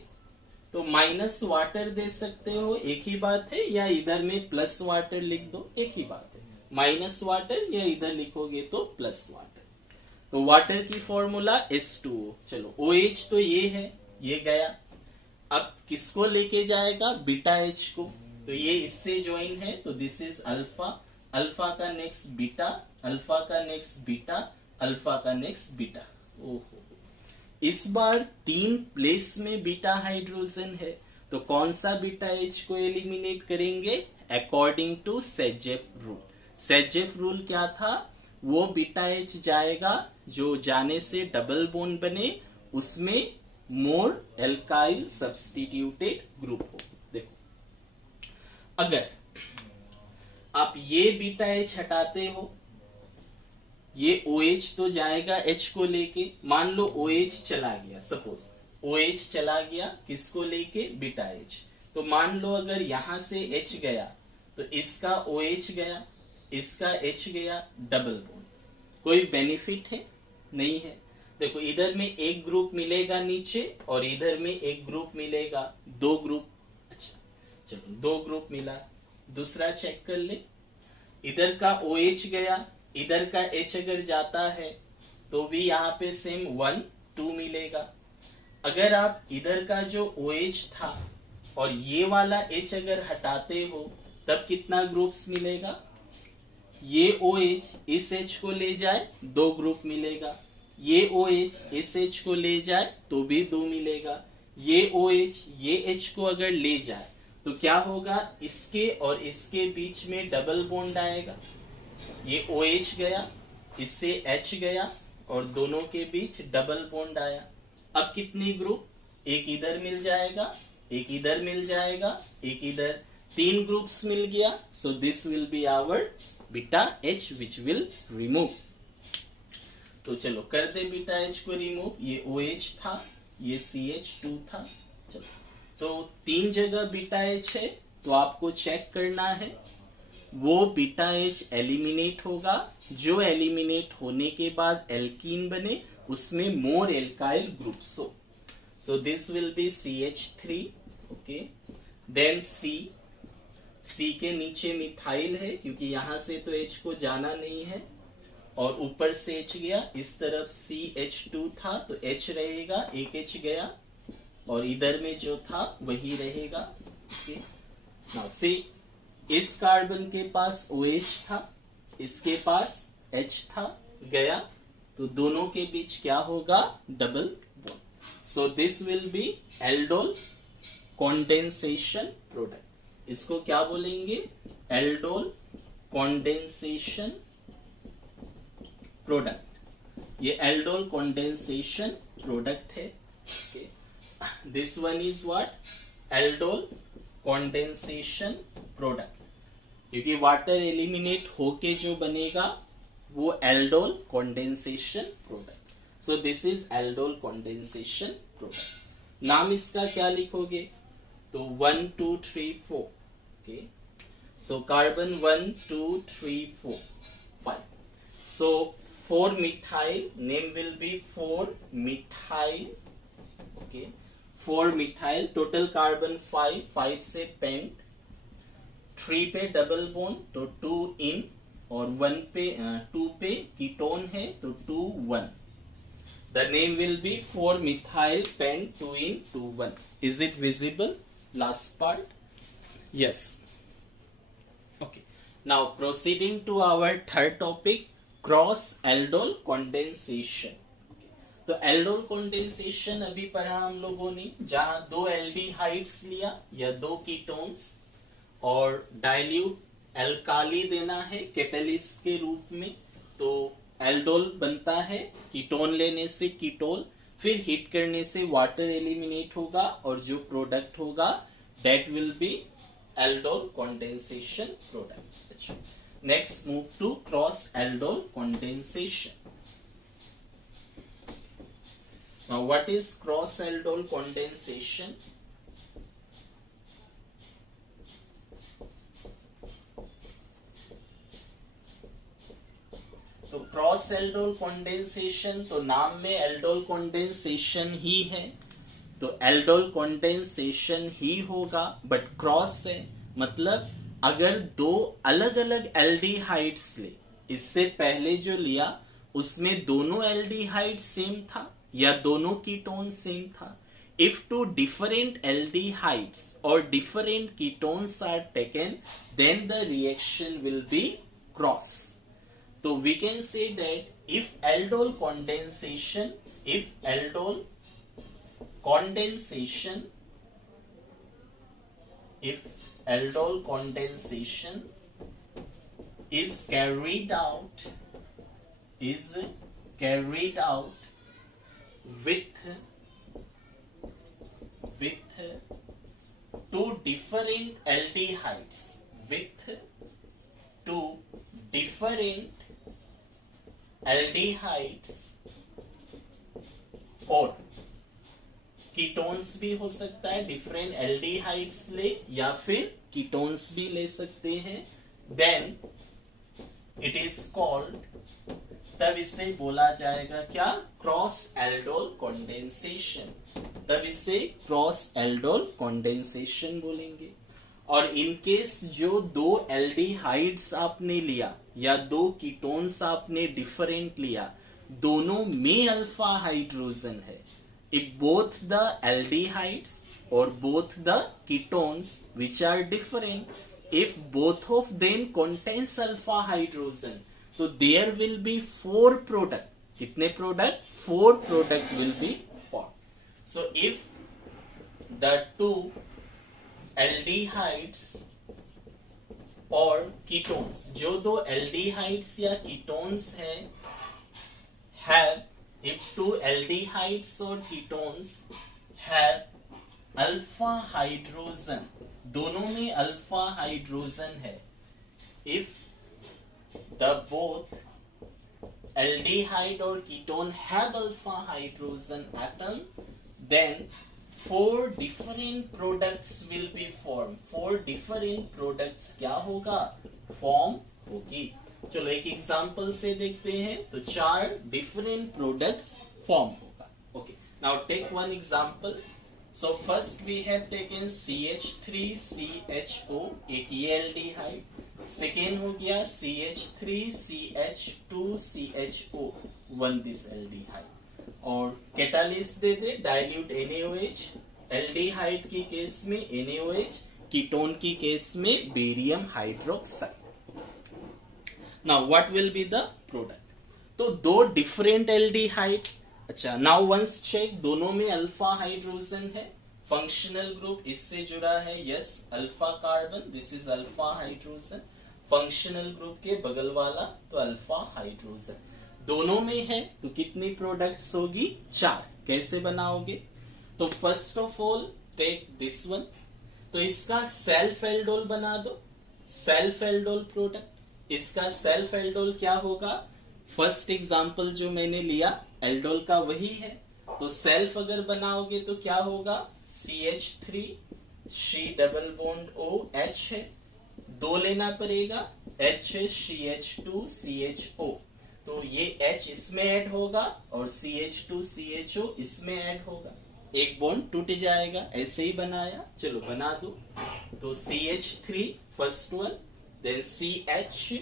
तो माइनस वाटर दे सकते हो, एक ही बात है, या इधर में प्लस वाटर लिख दो, एक ही बात है। माइनस वाटर या इधर लिखोगे तो प्लस वाटर। तो वाटर की फॉर्मूला H2O। चलो, OH तो ये है, ये गया। अब किसको लेके जाएगा, बीटा H को। तो ये इससे ज्वाइन है, तो दिस इज अल्फा। अल्फा का नेक्स्ट बीटा, अल्फा का नेक्स्ट बीटा, अल्फा का नेक्स्ट बीटा। ओहो, इस बार 3 प्लेस में बीटा हाइड्रोजन है, तो कौन सा बीटा H को एलिमिनेट करेंगे, according to Saytzeff rule. सेजेफ rule क्या था, वो बीटा H जाएगा जो जाने से डबल बॉन्ड बने, उसमें मोर एल्काइल सब्स्टिट्यूटेड ग्रुप हो। देखो, अगर आप ये बीटा H हटाते हो, ये OH तो जाएगा H को लेके। मान लो OH चला गया, सपोज OH चला गया किसको लेके, बीटा H। तो मान लो अगर यहां से H गया तो इसका OH गया, इसका H गया, डबल बॉन्ड। कोई बेनिफिट है, नहीं है। देखो, इधर में एक ग्रुप मिलेगा नीचे और इधर में एक ग्रुप मिलेगा, 2 ग्रुप। अच्छा, चलो 2 ग्रुप मिला। दूसरा चेक कर ले, इधर का OH गया, इधर का H अगर जाता है तो भी यहाँ पे सेम 1 2 मिलेगा। अगर आप इधर का जो OH था और ये वाला H अगर हटाते हो तब कितना ग्रुप्स मिलेगा, ये OH इस H को ले जाए 2 ग्रुप मिलेगा, ये OH इस H को ले जाए तो भी 2 मिलेगा, ये OH ये H को अगर ले जाए तो क्या होगा, इसके और इसके बीच में डबल बॉन्ड आएगा। ये OH गया, इससे H गया और दोनों के बीच डबल बॉन्ड आया। अब कितनी ग्रुप, एक इधर मिल जाएगा, एक इधर मिल जाएगा, एक इधर, 3 ग्रुप्स मिल गया। So this will be our beta H which will remove. तो चलो कर दे बीटा H को रिमूव। ये OH था, ये CH2 था। चलो, तो 3 जगह बीटा H है, तो आपको चेक करना है वो बीटा H एलिमिनेट होगा, जो एलिमिनेट होने के बाद एल्कीन बने उसमें मोर एल्काइल ग्रुप्स हो। So this will be CH3, okay. Then C के नीचे मिथाइल है क्योंकि यहां से तो H को जाना नहीं है और ऊपर से H गया, इस तरफ CH2 था तो H रहेगा, एक H गया और इधर में जो था वही रहेगा, ओके। नाउ सी, इस कार्बन के पास OH था, इसके पास H था, गया तो दोनों के बीच क्या होगा, double bond. So this will B aldol condensation product. इसको क्या बोलेंगे, एल्डोल कॉन्डेंसेशन प्रोडक्ट। ये एल्डोल कॉन्डेंसेशन प्रोडक्ट है, this one is what, aldol condensation product, क्योंकि वाटर एलिमिनेट होके जो बनेगा वो aldol condensation product. So this is aldol condensation product. नाम इसका क्या लिखोगे? तो 1 2 3 4. Okay, so carbon 1 2 3 4 5. So 4 methyl, name will be 4 methyl. Okay, 4 methyl, total carbon 5, 5 से पेंट, 3 पे डबल बॉन्ड तो 2 इन, और 1 पे 2 पे कीटोन है तो 2 1. The name will B 4 methyl pent 2 in 2 1. Is it visible? Last part? Yes. Okay. Now proceeding to our third topic, cross aldol condensation. तो aldol condensation अभी पढ़ा हम लोगों ने, जहां 2 एल्डिहाइड्स लिया या 2 कीटोन्स और डाइल्यूट एल्काली देना है कैटलिस्ट के रूप में, तो एल्डोल बनता है. कीटोन लेने से कीटोल, फिर हीट करने से वाटर एलिमिनेट होगा और जो प्रोडक्ट होगा that will be aldol condensation product. अच्छा, next move to cross aldol condensation. Now what is cross aldol condensation? तो क्रॉस एल्डोल कॉन्डेंसेशन, तो नाम में एल्डोल कॉन्डेंसेशन ही है, तो एल्डोल कॉन्डेंसेशन ही होगा, बट क्रॉस से मतलब अगर 2 अलग अलग एल्डिहाइड्स ले, इससे पहले जो लिया उसमें दोनों एल्डिहाइड सेम था या दोनों कीटोन सेम था. If 2 different aldehydes or different ketones are taken, then the reaction will be cross. So we can say that if aldol condensation is carried out with 2 different aldehydes, और ketones भी हो सकता है, different aldehydes ले या फिर ketones भी ले सकते हैं, देन इट इज कॉल्ड, तब इसे बोला जाएगा क्या? Cross aldol condensation. तब इसे क्रॉस एल्डोल कॉन्डेंसेशन बोलेंगे. और इनकेस जो 2 एल्डिहाइड्स आपने लिया या 2 कीटोन्स आपने डिफरेंट लिया, दोनों में अल्फा हाइड्रोजन है, if both the aldehydes or both the ketones which are different, if both of them contains alpha hydrogen, so there will be 4 product. कितने product? 4 product will be formed. So if the 2 aldehydes और ketones, जो 2 aldehydes या ketones हैं, have, if 2 aldehydes or ketones have alpha hydrogen, दोनों में alpha hydrogen है, if the both aldehyde or ketone have alpha hydrogen atom, then 4 different products will be formed. 4 different products क्या होगा? Form होगी. चलो एक एग्जांपल से देखते हैं. तो 4 डिफरेंट प्रोडक्ट्स फॉर्म होगा. Okay, now take one example. So first we have taken CH3CHO, एक ये एल्डिहाइड. सेकेंड हो गया CH3CH2CHO, 1 दिस एल्डिहाइड. और कैटालिस्ट दे दे डाइल्यूट NaOH. एल्डिहाइड की केस में NaOH, कीटोन की केस में barium hydroxide. Now what will be the product? तो 2 different aldehydes. अच्छा, now once check, दोनों में अल्फा हाइड्रोजन है. फंक्शनल ग्रुप इससे जुड़ा है, yes, alpha carbon, this is alpha hydrogen. Functional group के बगल वाला तो अल्फा हाइड्रोजन. दोनों में है तो कितनी प्रोडक्ट्स होगी? 4. कैसे बनाओगे? तो first of all take this one. तो तो इसका सेल्फ एल्डोल बना दो, सेल्फ एल्डोल प्रोडक्ट। इसका सेल्फ एल्डोल क्या होगा, फर्स्ट एग्जांपल जो मैंने लिया एल्डोल का वही है, तो सेल्फ अगर बनाओगे तो क्या होगा, CH3 सी डबल बॉन्ड OH है, दो लेना पड़ेगा, HCH2CHO, तो ये H इसमें ऐड होगा और CH2CHO इसमें ऐड होगा, एक बॉन्ड टूट जाएगा, ऐसे ही बनाया, चलो बना दो। तो CH3 first one, then CH,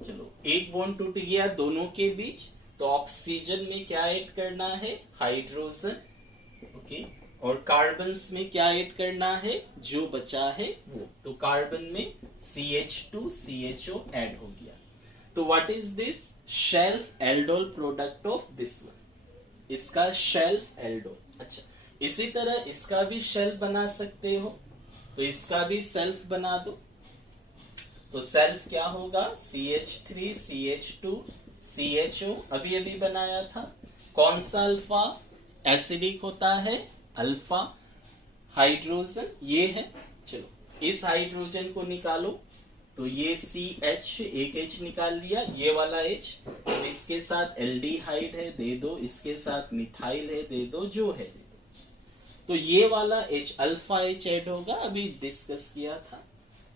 चलो एक बॉन्ड टूट गया दोनों के बीच, तो ऑक्सीजन में क्या ऐड करना है, हाइड्रोजन, ओके, और कार्बन्स में क्या ऐड करना है, जो बचा है वो, तो कार्बन में CH2CHO ऐड हो गया। तो what is this, shelf aldol product of this one, इसका शेल्फ एल्डोल। अच्छा, इसी तरह इसका भी शेल्फ बना सकते हो, तो इसका भी सेल्फ बना दो। तो सेल्फ क्या होगा, CH3 CH2 CHO, अभी अभी बनाया था। कौन सा अल्फा एसिडिक होता है, अल्फा हाइड्रोजन ये है, चलो इस हाइड्रोजन को निकालो, तो ये CH, एक H निकाल लिया, ये वाला H, तो इसके साथ एल्डिहाइड है दे दो, इसके साथ मिथाइल है दे दो, जो है दे दो, तो ये वाला H अल्फा H ऐड होगा, अभी डिस्कस किया था।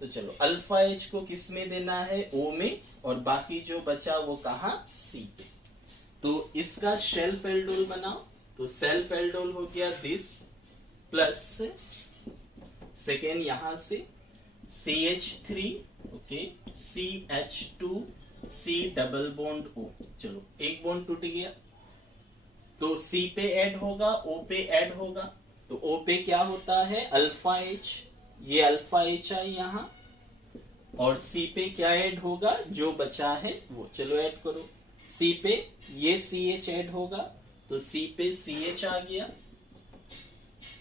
तो चलो अल्फा H को किस में देना है, O में, और बाकी जो बचा वो कहा, C पे। तो इसका शेल्फ एल्डोल बनाओ, तो सेल्फ एल्डोल हो गया दिस, प्लस सेकेंड यहां से CH3, okay, CH2 C double bond O, चलो एक बॉन्ड टूट गया, तो C पे ऐड होगा, O पे ऐड होगा, तो O पे क्या होता है, अल्फा H, ये अल्फा H आई यहां, और C पे क्या ऐड होगा, जो बचा है वो, चलो ऐड करो। C पे ये CH ऐड होगा, तो C पे CH आ गया,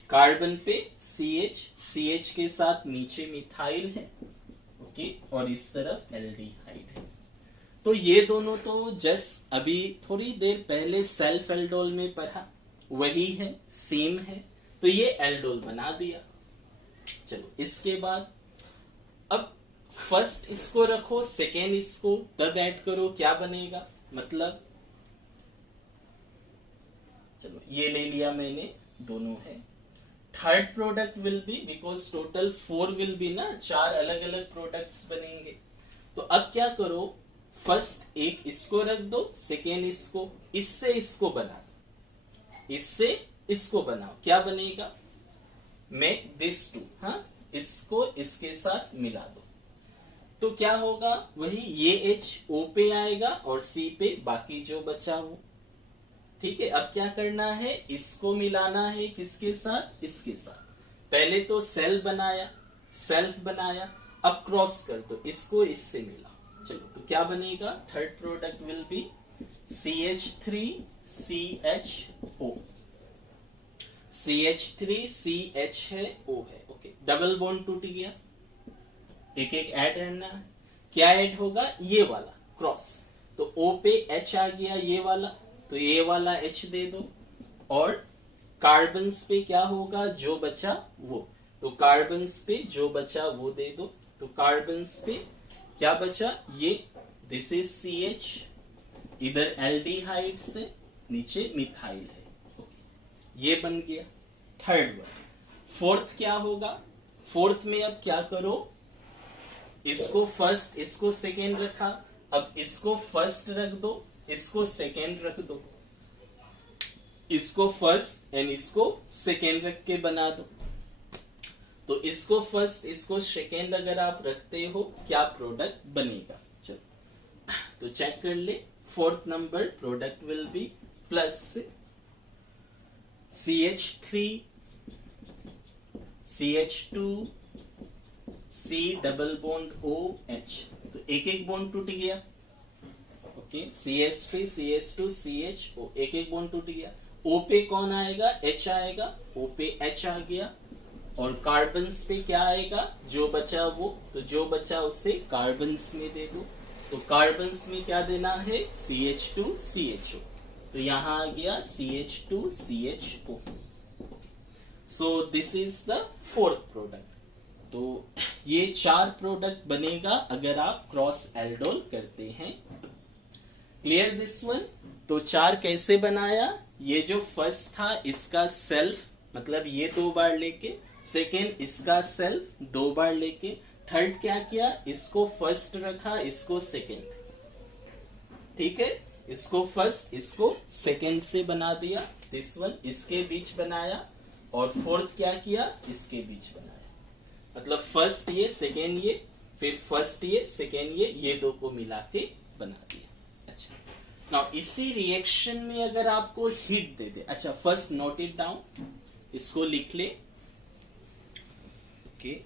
कार्बन पे CH, CH के साथ नीचे मिथाइल है, ओके, और इस तरफ एल्डिहाइड है। तो ये दोनों तो जस्ट अभी थोड़ी देर पहले सेल्फ एल्डोल में पढ़ा, वही है, सेम है, तो ये एल्डोल बना दिया। चलो इसके बाद अब फर्स्ट इसको रखो, सेकेंड इसको तब ऐड करो, क्या बनेगा, मतलब चलो ये ले लिया मैंने, दोनों है। Third product will B, because total 4 will be ना, 4 अलग अलग प्रोडक्ट्स बनेंगे। तो अब क्या करो, फर्स्ट एक इसको रख दो, सेकेंड इसको, इससे इसको बना दो, इससे इसको बनाओ, क्या बनेगा, मेक दिस टू, हाँ, इसको इसके साथ मिला दो, तो क्या होगा, वही ये H O पे आएगा और C पे बाकी जो बचा वो, ठीक है। अब क्या करना है, इसको मिलाना है किसके साथ, इसके साथ। पहले तो सेल्फ बनाया, अब क्रॉस कर दो, इसको इससे मिला, चलो तो क्या बनेगा, third product will be CH3 CHO, CH3 CH है, O है, ओके, डबल बॉन्ड टूट गया, एक एक ऐड रहना है, क्या ऐड होगा, ये वाला क्रॉस, तो O पे H आ गया, ये वाला, तो ये वाला H दे दो, और कार्बन्स पे क्या होगा, जो बचा वो, तो कार्बन्स पे जो बचा वो दे दो, तो कार्बन्स पे क्या बचा, ये दिस इज CH, इधर एल्डिहाइड से नीचे मिथाइल है, ओके, ये बन गया थर्ड वन। फोर्थ क्या होगा, फोर्थ में अब क्या करो, इसको फर्स्ट इसको सेकेंड रखा, अब इसको फर्स्ट रख दो, इसको सेकेंड रख दो, इसको फर्स्ट एंड इसको सेकेंड रख के बना दो, तो इसको फर्स्ट इसको सेकेंड अगर आप रखते हो, क्या प्रोडक्ट बनेगा, चलो तो चेक कर ले। Fourth number product will B plus CH3 CH2 C double bond OH, तो एक एक बॉन्ड टूट गया, ओके, CH3 CH2 CHO, एक एक बॉन्ड टूट गया, O पे कौन आएगा, H आएगा, O पे H आ गया, और कार्बन्स पे क्या आएगा, जो बचा वो, तो जो बचा उसे कार्बन्स में दे दो, तो कार्बन्स में क्या देना है, CH2 CHO, तो यहां आ गया CH2 CHO। So this is the fourth product. तो ये 4 प्रोडक्ट बनेगा अगर आप क्रॉस एल्डोल करते हैं। Clear this one? तो 4 कैसे बनाया? ये जो फर्स्ट था इसका सेल्फ, मतलब ये 2 बार लेके, सेकेंड इसका सेल्फ 2 बार लेके, थर्ड क्या किया, इसको फर्स्ट रखा, इसको सेकेंड, ठीक है, इसको फर्स्ट इसको सेकेंड से बना दिया, दिस वन इसके बीच बनाया, और फोर्थ क्या किया, इसके बीच बनाया। मतलब फर्स्ट ये सेकेंड ये, फिर फर्स्ट ये सेकेंड ये 2 को मिला के बना दिया। अच्छा, नाउ इसी रिएक्शन में अगर आपको हीट दे दे, अच्छा फर्स्ट नोट इट डाउन, इसको लिख ले। ओके,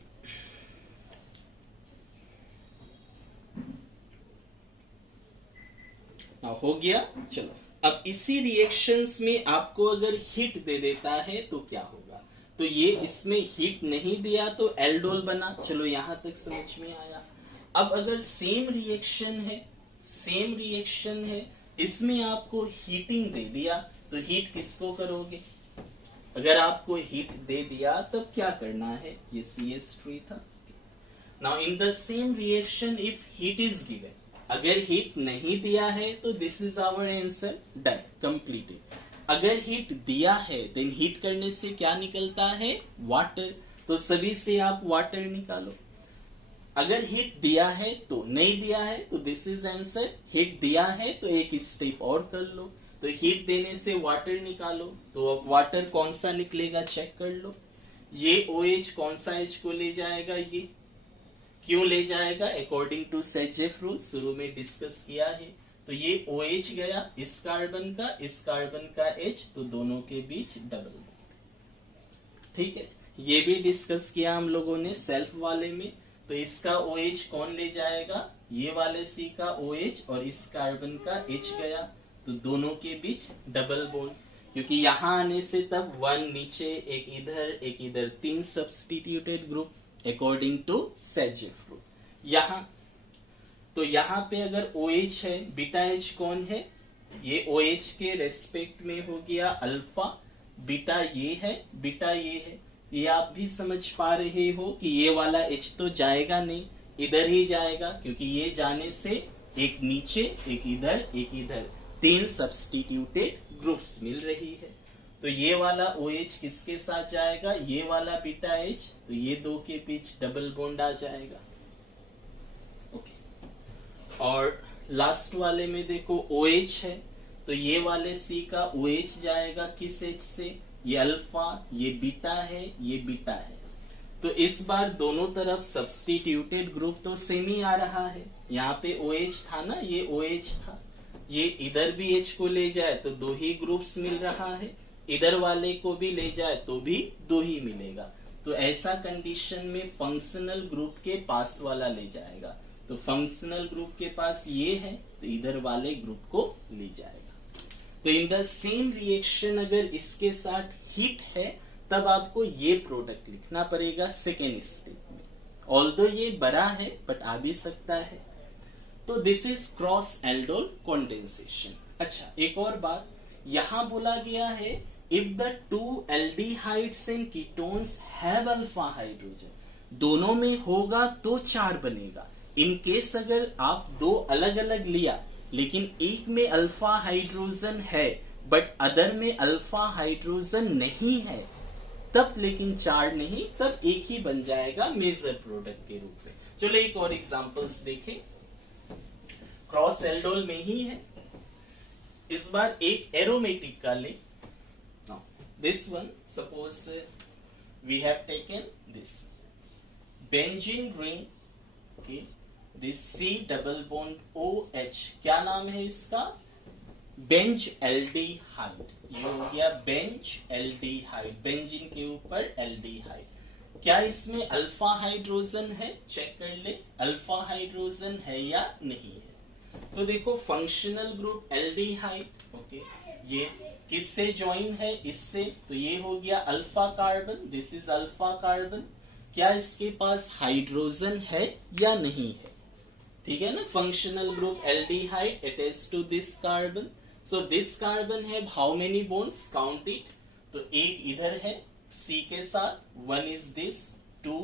नाउ हो गया। चलो अब इसी रिएक्शंस में आपको अगर हीट दे देता है तो क्या होगा? तो ये इसमें हीट नहीं दिया तो एल्डोल बना, चलो यहां तक समझ में आया। अब अगर सेम रिएक्शन है, इसमें आपको हीटिंग दे दिया, तो हीट किसको करोगे? अगर आपको हीट दे दिया तब क्या करना है? ये CH3 था। Now in the same reaction if heat is given, अगर हीट नहीं दिया है तो this is our answer, done, completed. अगर हीट दिया है देन हीट करने से क्या निकलता है? वाटर। तो सभी से आप वाटर निकालो। अगर हीट दिया है तो, नहीं दिया है तो दिस इज आंसर। हीट दिया है तो एक स्टेप और कर लो, तो हीट देने से वाटर निकालो। तो अब वाटर कौन सा निकलेगा चेक कर लो। ये OH कौन सा H को ले जाएगा? ये क्यों ले जाएगा? अकॉर्डिंग टू सेजेफ रूल, शुरू में डिस्कस किया है। तो ये OH गया इस कार्बन का H, तो दोनों के बीच डबल, ठीक है। ये भी डिस्कस किया हम लोगों ने सेल्फ वाले में। तो इसका OH कौन ले जाएगा? ये वाले C का OH, और इस कार्बन का H गया, तो दोनों के बीच डबल बॉन्ड। क्योंकि यहां आने से तब 1 नीचे एक इधर 3 substituted group according to Saytzeff rule. यहाँ पे अगर OH है, बीटा H कौन है? ये OH के रेस्पेक्ट में हो गया अल्फा, बीटा ये है, बीटा ये है। ये आप भी समझ पा रहे हो कि ये वाला H तो जाएगा नहीं, इधर ही जाएगा, क्योंकि ये जाने से एक नीचे एक इधर 3 सब्स्टिट्यूटेड ग्रुप्स मिल रही है। तो ये वाला OH किसके साथ जाएगा? ये वाला बीटा H, तो ये 2 के बीच डबल बॉन्ड आ जाएगा। ओके, और लास्ट वाले में देखो OH है, तो ये वाले C का OH जाएगा किस H से? ये अल्फा, ये बीटा है, ये बीटा है। तो इस बार दोनों तरफ सब्स्टिट्यूटेड ग्रुप तो सेम ही आ रहा है। यहाँ पे OH था ना, ये OH था, ये इधर भी H को ले जाए तो 2 ही ग्रुप्स मिल रहा है, इधर वाले को भी ले जाए तो भी 2 ही मिलेगा। तो ऐसा कंडीशन में फंक्शनल ग्रुप के पास वाला ले जाएगा। तो फंक्शनल ग्रुप के पास ये है, तो इधर वाले ग्रुप को ले जाएगा। तो इन द सेम रिएक्शन अगर इसके साथ हीट है तब आपको ये प्रोडक्ट लिखना पड़ेगा सेकेंड स्टेप में। ऑल्दो ये बड़ा है बट आ भी सकता है। तो this is cross aldol condensation. अच्छा, एक और बात यहां बोला गया है, if the 2 aldehydes and ketones have alpha hydrogen, दोनों में होगा तो 4 बनेगा। इन केस अगर आप 2 अलग अलग लिया लेकिन एक में अल्फा हाइड्रोजन है बट अदर में अल्फा हाइड्रोजन नहीं है, तब लेकिन 4 नहीं, तब एक ही बन जाएगा मेजर प्रोडक्ट के रूप में। चलो एक और एग्जांपल्स देखें, क्रॉस एल्डोल में ही है। इस बार एक एरोमेटिक का ले, this one suppose we have taken this benzene ring, okay, this C double bond OH, क्या नाम है इसका? Benzaldehyde. ये हो गया बेंज एल्डिहाइड, बेंजीन के ऊपर एल्डिहाइड। क्या इसमें अल्फा हाइड्रोजन है? चेक कर ले, अल्फा हाइड्रोजन है या नहीं है। तो देखो फंक्शनल ग्रुप एल्डिहाइड, ओके, ये किससे ज्वाइन है? इससे, तो ये हो गया alpha carbon, this is alpha carbon. क्या इसके पास हाइड्रोजन है या नहीं है? ठीक है ना, functional group aldehyde attached to this carbon. So this carbon have how many bonds? Count it. तो एक इधर है, C के साथ, 1 इज दिस, 2,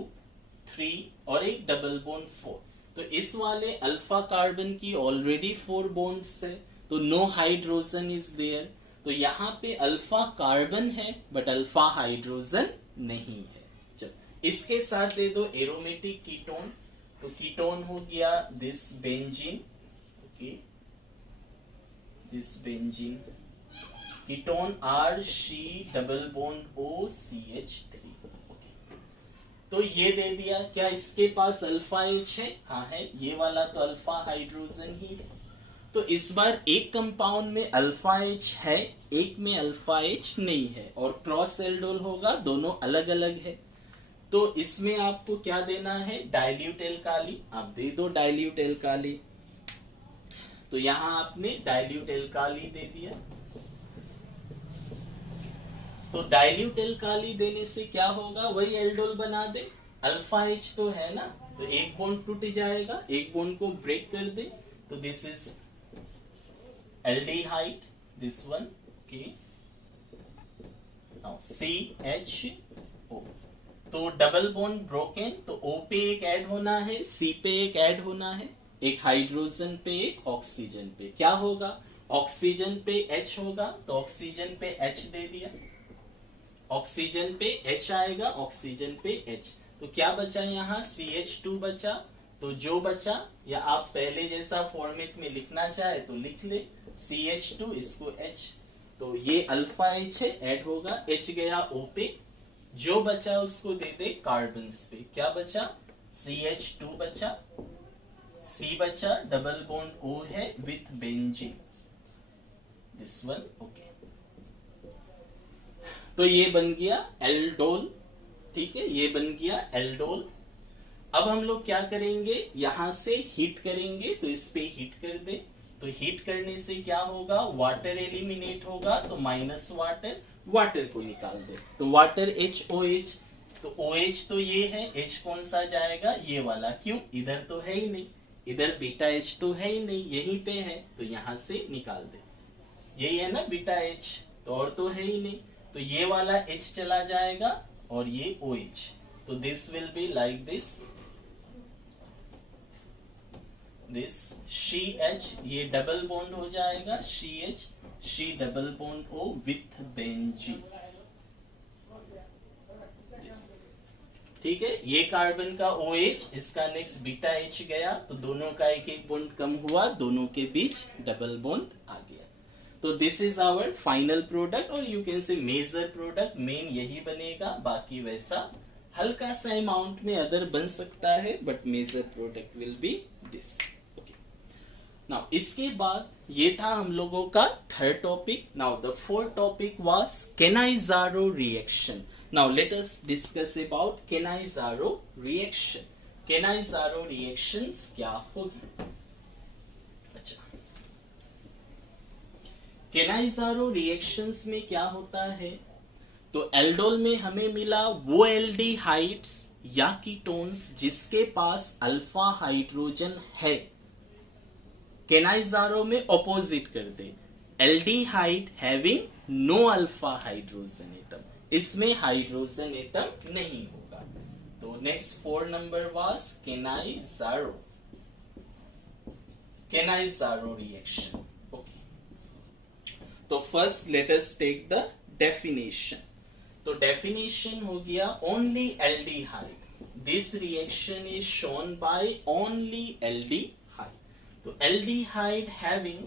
3 और एक डबल बॉन्ड 4। तो इस वाले अल्फा कार्बन की ऑलरेडी 4 बॉन्ड्स है, तो नो हाइड्रोजन इज देयर। तो यहाँ पे अल्फा कार्बन है बट अल्फा हाइड्रोजन नहीं है। चल इसके साथ दे दो एरोमेटिक कीटोन। तो कीटोन हो गया this benzene, okay, this benzene. Ketone R C double bond O CH3। तो ये दे दिया। क्या इसके पास अल्फा H है? हाँ है, ये वाला तो अल्फा हाइड्रोजन ही है। तो इस बार एक कंपाउंड में अल्फा H है, एक में अल्फा H नहीं है, और क्रॉस एल्डोल होगा, दोनों अलग अलग है। तो इसमें आपको क्या देना है? Dilute alkali. आप दे दो डाइल्यूट एल्काली। तो यहां आपने डाइल्यूट एल्काली दे दिया। तो डाइल्यूट एल्काली देने से क्या होगा? वही एल्डोल बना दे। अल्फा H तो है ना, तो एक बॉन्ड टूट जाएगा, एक बॉन्ड को ब्रेक कर दे। तो this is aldehyde, this one, okay. Now CHO। तो डबल बॉन्ड ब्रोकन, तो O पे एक ऐड होना है, C पे एक ऐड होना है, एक हाइड्रोजन पे एक ऑक्सीजन पे। क्या होगा? ऑक्सीजन पे H होगा, तो ऑक्सीजन पे H दे दिया। ऑक्सीजन पे H आएगा, ऑक्सीजन पे H। तो क्या बचा यहाँ? CH2 बचा। तो जो बचा, या आप पहले जैसा फॉर्मेट में लिखना चाहे तो लिख ले, CH2 इसको H। तो ये अल्फा H है, ऐड होगा, H गया O पे। जो बचा उसको दे दे कार्बन पे। क्या बचा? CH2 बचा, C बचा, डबल बॉन्ड O है with benzene, this one, okay. तो ये बन गया एल्डोल, ठीक है, ये बन गया एल्डोल। अब हम लोग क्या करेंगे? यहां से हीट करेंगे, तो इस पे हीट कर दे। तो हीट करने से क्या होगा? वाटर एलिमिनेट होगा, तो माइनस वाटर, वाटर को निकाल दे। तो वाटर HOH, तो OH तो ये है, H कौन सा जाएगा? ये वाला। क्यों? इधर तो है ही नहीं, इधर बीटा H तो है ही नहीं, यहीं पे है, तो यहां से निकाल दे। यही है ना बीटा H, तो और तो है ही नहीं, तो ये वाला H चला जाएगा और ये OH। तो this will be like this, this CH, ये डबल बॉन्ड हो जाएगा, CH, C double bond O with benzene, ठीक है। ये कार्बन का OH, इसका नेक्स्ट बीटा H गया, तो दोनों का एक एक बॉन्ड कम हुआ, दोनों के बीच डबल बॉन्ड आ गया। तो this is our final product, और you can say major product. Main यही बनेगा, बाकी वैसा हल्का सा अमाउंट में अदर बन सकता है, but major product will be this, okay. Now इसके बाद ये था हम लोगों का third topic. Now the fourth topic was Cannizzaro reaction. Now let us discuss about Cannizzaro reaction. Cannizzaro reactions क्या होगी? केनाइजारो रिएक्शंस में क्या होता है? तो एल्डोल में हमें मिला वो एल्डिहाइड्स या कीटोन्स जिसके पास अल्फा हाइड्रोजन है। केनाइजारो में ऑपोजिट कर दे, aldehyde having no alpha hydrogen atom, इसमें हाइड्रोजन एटम नहीं होगा। तो next 4 number was Cannizzaro, Cannizzaro reaction. तो first let us take the definition. तो डेफिनेशन हो गया only aldehyde, this reaction is shown by only aldehyde. तो aldehyde having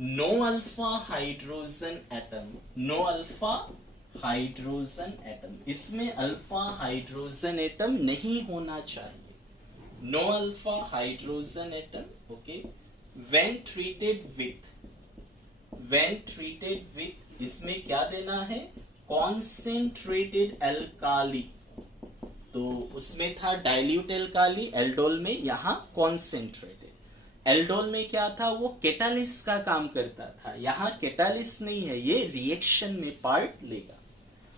no alpha hydrogen atom, no alpha hydrogen atom, इसमें alpha hydrogen atom नहीं होना चाहिए, no alpha hydrogen atom, okay. When treated with, when treated with, इसमें क्या देना है? concentrated alkali। तो उसमें था डाइल्यूट एल्काली एल्डोल में, यहां कॉन्सेंट्रेटेड। एल्डोल में क्या था? वो कैटालिस्ट का काम करता था, यहां कैटालिस्ट नहीं है, ये रिएक्शन में पार्ट लेगा।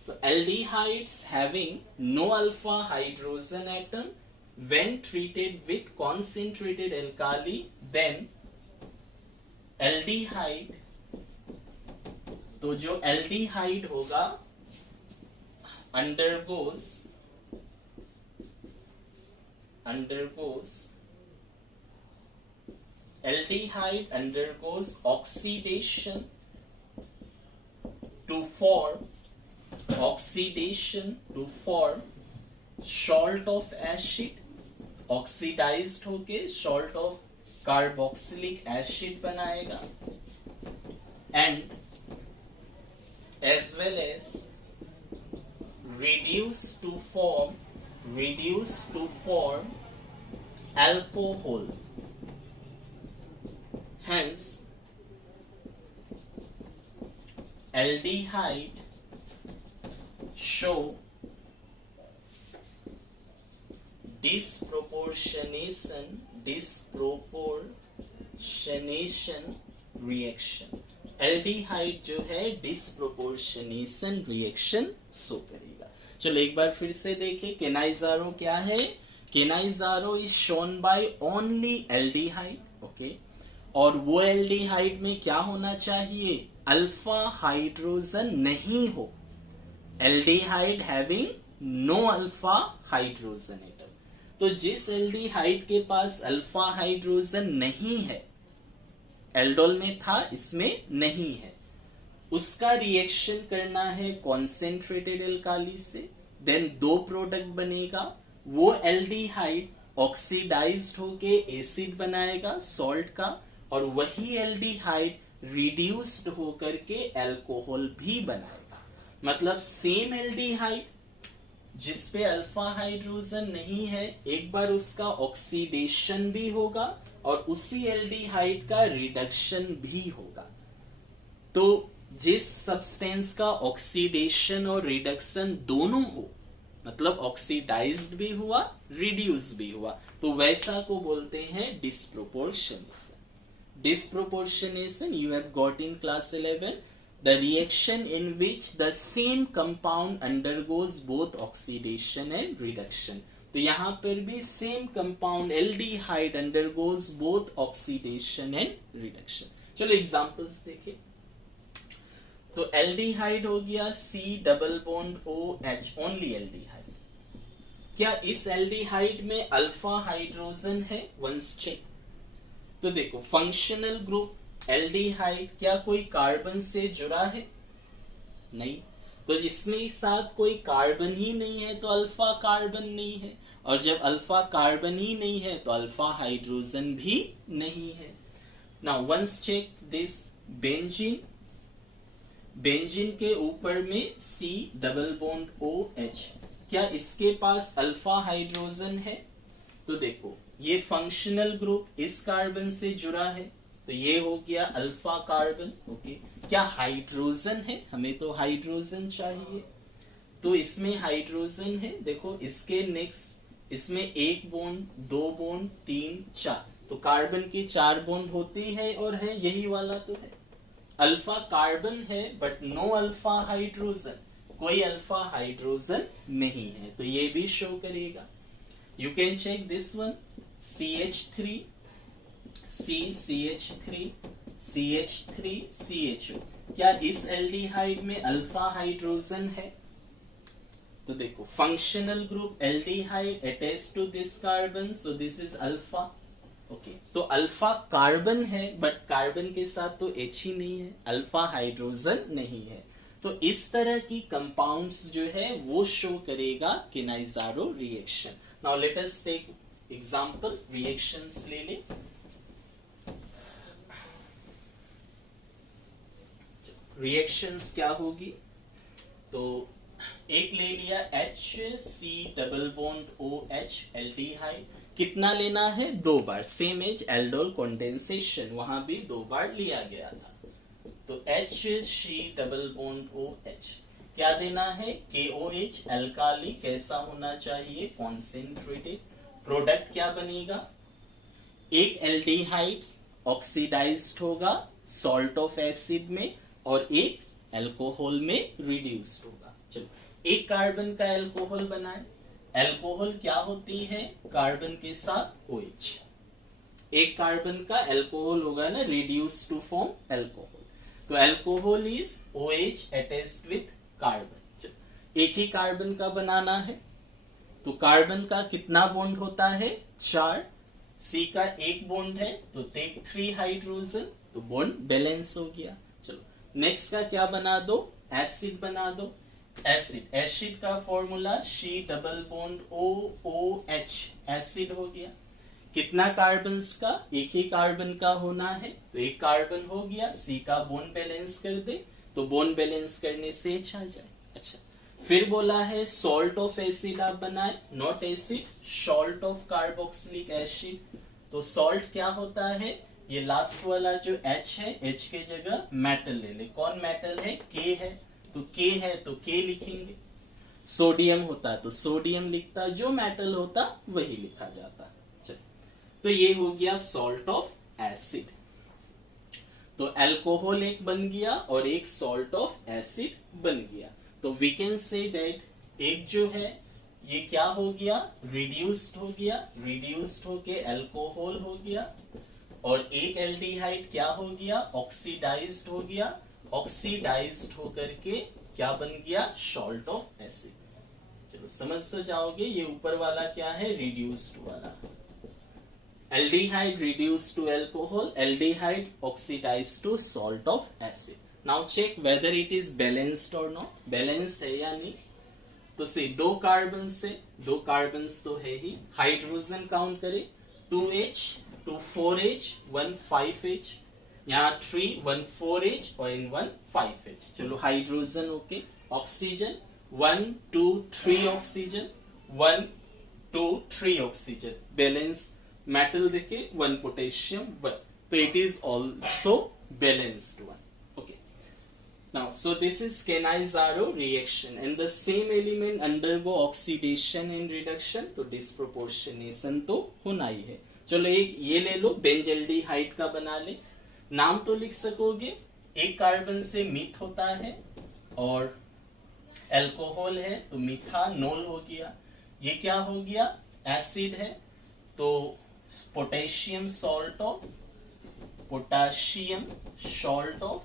तो aldehydes having no alpha hydrogen atom when treated with concentrated alkali, then aldehyde, तो जो एल्डिहाइड होगा, undergoes aldehyde undergoes oxidation to form salt of acid, oxidised होके salt of carboxylic acid बनाएगा, and as well as reduce to form alcohol. Hence aldehyde show disproportionation reaction. Aldehyde जो है disproportionation reaction show करेगा. चलो एक बार फिर से देखें. केनाइजारो क्या है? Cannizzaro is shown by only aldehyde. Okay, और वो एल्डिहाइड में क्या होना चाहिए? अल्फा हाइड्रोजन नहीं हो. Aldehyde having no alpha hydrogen atom. तो जिस एल्डिहाइड के पास अल्फा हाइड्रोजन नहीं है, एल्डोल में था, इसमें नहीं है, उसका रिएक्शन करना है कॉन्सेंट्रेटेड एल्काली से. देन दो प्रोडक्ट बनेगा. वो एल्डिहाइड ऑक्सीडाइज्ड होके एसिड बनाएगा सॉल्ट का, और वही एल्डिहाइड रिड्यूस्ड होकर के अल्कोहल भी बनाएगा. मतलब सेम एल्डिहाइड जिसपे अल्फा हाइड्रोजन नहीं है, एक बार उसका ऑक्सीडेशन भी होगा और उसी एल्डिहाइड का रिडक्शन भी होगा. तो जिस सब्सटेंस का ऑक्सीडेशन और रिडक्शन दोनों हो, मतलब ऑक्सीडाइज्ड भी हुआ, रिड्यूस भी हुआ, तो वैसा को बोलते हैं disproportionation. Disproportionation you have got in class 11, the reaction in which the same compound undergoes both oxidation and reduction. तो यहां पर भी same compound aldehyde undergoes both oxidation and reduction. चलो एग्जांपल्स देखें. तो एल्डिहाइड हो गया C double bond OH, only aldehyde. क्या इस एल्डिहाइड में अल्फा हाइड्रोजन है? Once check. तो देखो फंक्शनल ग्रुप एल्डिहाइड, क्या कोई कार्बन से जुड़ा है? नहीं. तो इसमें साथ कोई कार्बन ही नहीं है तो अल्फा कार्बन नहीं है, और जब अल्फा कार्बन ही नहीं है तो अल्फा हाइड्रोजन भी नहीं है. Now once check this benzene. Benzene के ऊपर में C डबल बॉन्ड OH, क्या इसके पास अल्फा हाइड्रोजन है? तो देखो ये फंक्शनल ग्रुप इस कार्बन से जुड़ा है, तो ये हो गया अल्फा कार्बन. ओके, क्या हाइड्रोजन है? हमें तो हाइड्रोजन चाहिए, तो इसमें हाइड्रोजन है. देखो इसके नेक्स्ट इसमें एक बॉन्ड, दो बॉन्ड, तीन, चार, तो कार्बन की चार बॉन्ड होती है और है यही वाला तो है. अल्फा कार्बन है बट नो अल्फा हाइड्रोजन, कोई अल्फा हाइड्रोजन नहीं है, तो ये भी शो करेगा. You can check this one, CH3, CH3, CH3, CHO. क्या इस एल्डिहाइड में अल्फा हाइड्रोजन है? तो देखो functional group aldehyde attach to this carbon, so this is alpha. Okay, तो अल्फा कार्बन है बट कार्बन के साथ तो H ही नहीं है, अल्फा हाइड्रोजन नहीं है. तो इस तरह की कंपाउंड्स जो है वो शो करेगा Cannizzaro reaction. Now let us take example. Reactions ले ले. रिएक्शंस क्या होगी? तो एक ले लिया HC double bond OH aldehyde. कितना लेना है? दो बार. सेम एज एल्डोल कंडेंसेशन, वहां भी दो बार लिया गया था. तो HC डबल बॉन्ड OH. क्या देना है? KOH alkali. कैसा होना चाहिए? कॉन्सेंट्रेटेड. प्रोडक्ट क्या बनेगा? एक एल्डिहाइड ऑक्सीडाइज्ड होगा सॉल्ट ऑफ एसिड में और एक अल्कोहल में रिड्यूस्ड होगा. चलो एक कार्बन का अल्कोहल बनाए. अल्कोहल क्या होती है? कार्बन के साथ OH. एक कार्बन का अल्कोहल होगा ना, रिड्यूस टू फॉर्म अल्कोहल. तो alcohol is OH attached with carbon. एक ही कार्बन का बनाना है, तो कार्बन का कितना बॉन्ड होता है? 4। सी का एक बॉन्ड है तो टेक 3 हाइड्रोजन, तो बॉन्ड बैलेंस हो गया। चलो नेक्स्ट का क्या बना दो? एसिड बना दो। एसिड का formula C double bond OOH, acid हो गया। कितना कार्बन का? एक ही कार्बन का होना है, तो एक कार्बन हो गया। सी का बॉन्ड बैलेंस कर दे, तो बॉन्ड बैलेंस करने से H आ जाए। अच्छा, फिर बोला है सॉल्ट ऑफ एसिड आप बनाए, not acid, salt of carboxylic acid. तो सॉल्ट क्या होता है? ये लास्ट वाला जो H है, H के जगह मेटल ले ले। कौन मेटल है? K है, तो K है तो K लिखेंगे। सोडियम होता तो सोडियम लिखता, जो मेटल होता वही लिखा जाता। चल, तो ये हो गया सॉल्ट ऑफ एसिड। तो अल्कोहल एक बन गया और एक सॉल्ट ऑफ एसिड बन गया। तो वी कैन से दैट एक जो है ये क्या हो गया? रिड्यूस्ड हो गया, रिड्यूस्ड होके अल्कोहल हो गया। और एक एल्डिहाइड क्या हो गया? ऑक्सीडाइज्ड हो गया। ऑक्सीडाइज्ड होकर के क्या बन गया? Salt of acid. चलो समझ तो जाओगे, ये ऊपर वाला क्या है? रिड्यूस्ड वाला। Aldehyde reduced to alcohol, aldehyde oxidized to salt of acid. Now check whether it is balanced or not. Balance है या नहीं? तो से दो कार्बन तो है ही। हाइड्रोजन काउंट करें, 2H 2 4H 1 5H, यहाँ 3 1 4H और इन 1 5H। चलो hydrogen okay. Oxygen 1 2 3 oxygen, 1 2 3 oxygen. Balance metal देखे 1 पोटेशियम 1, तो it is also balanced one. Okay, now so this is Cannizzaro reaction and the same element undergo oxidation and reduction, तो disproportionation तो होना ही है। चलो एक ये ले लो, बेंजल्डिहाइड का बना ले। नाम तो लिख सकोगे, एक कार्बन से मिथ होता है और अल्कोहल है तो मिथानोल हो गया। ये क्या हो गया? एसिड है, तो potassium salt of, potassium salt of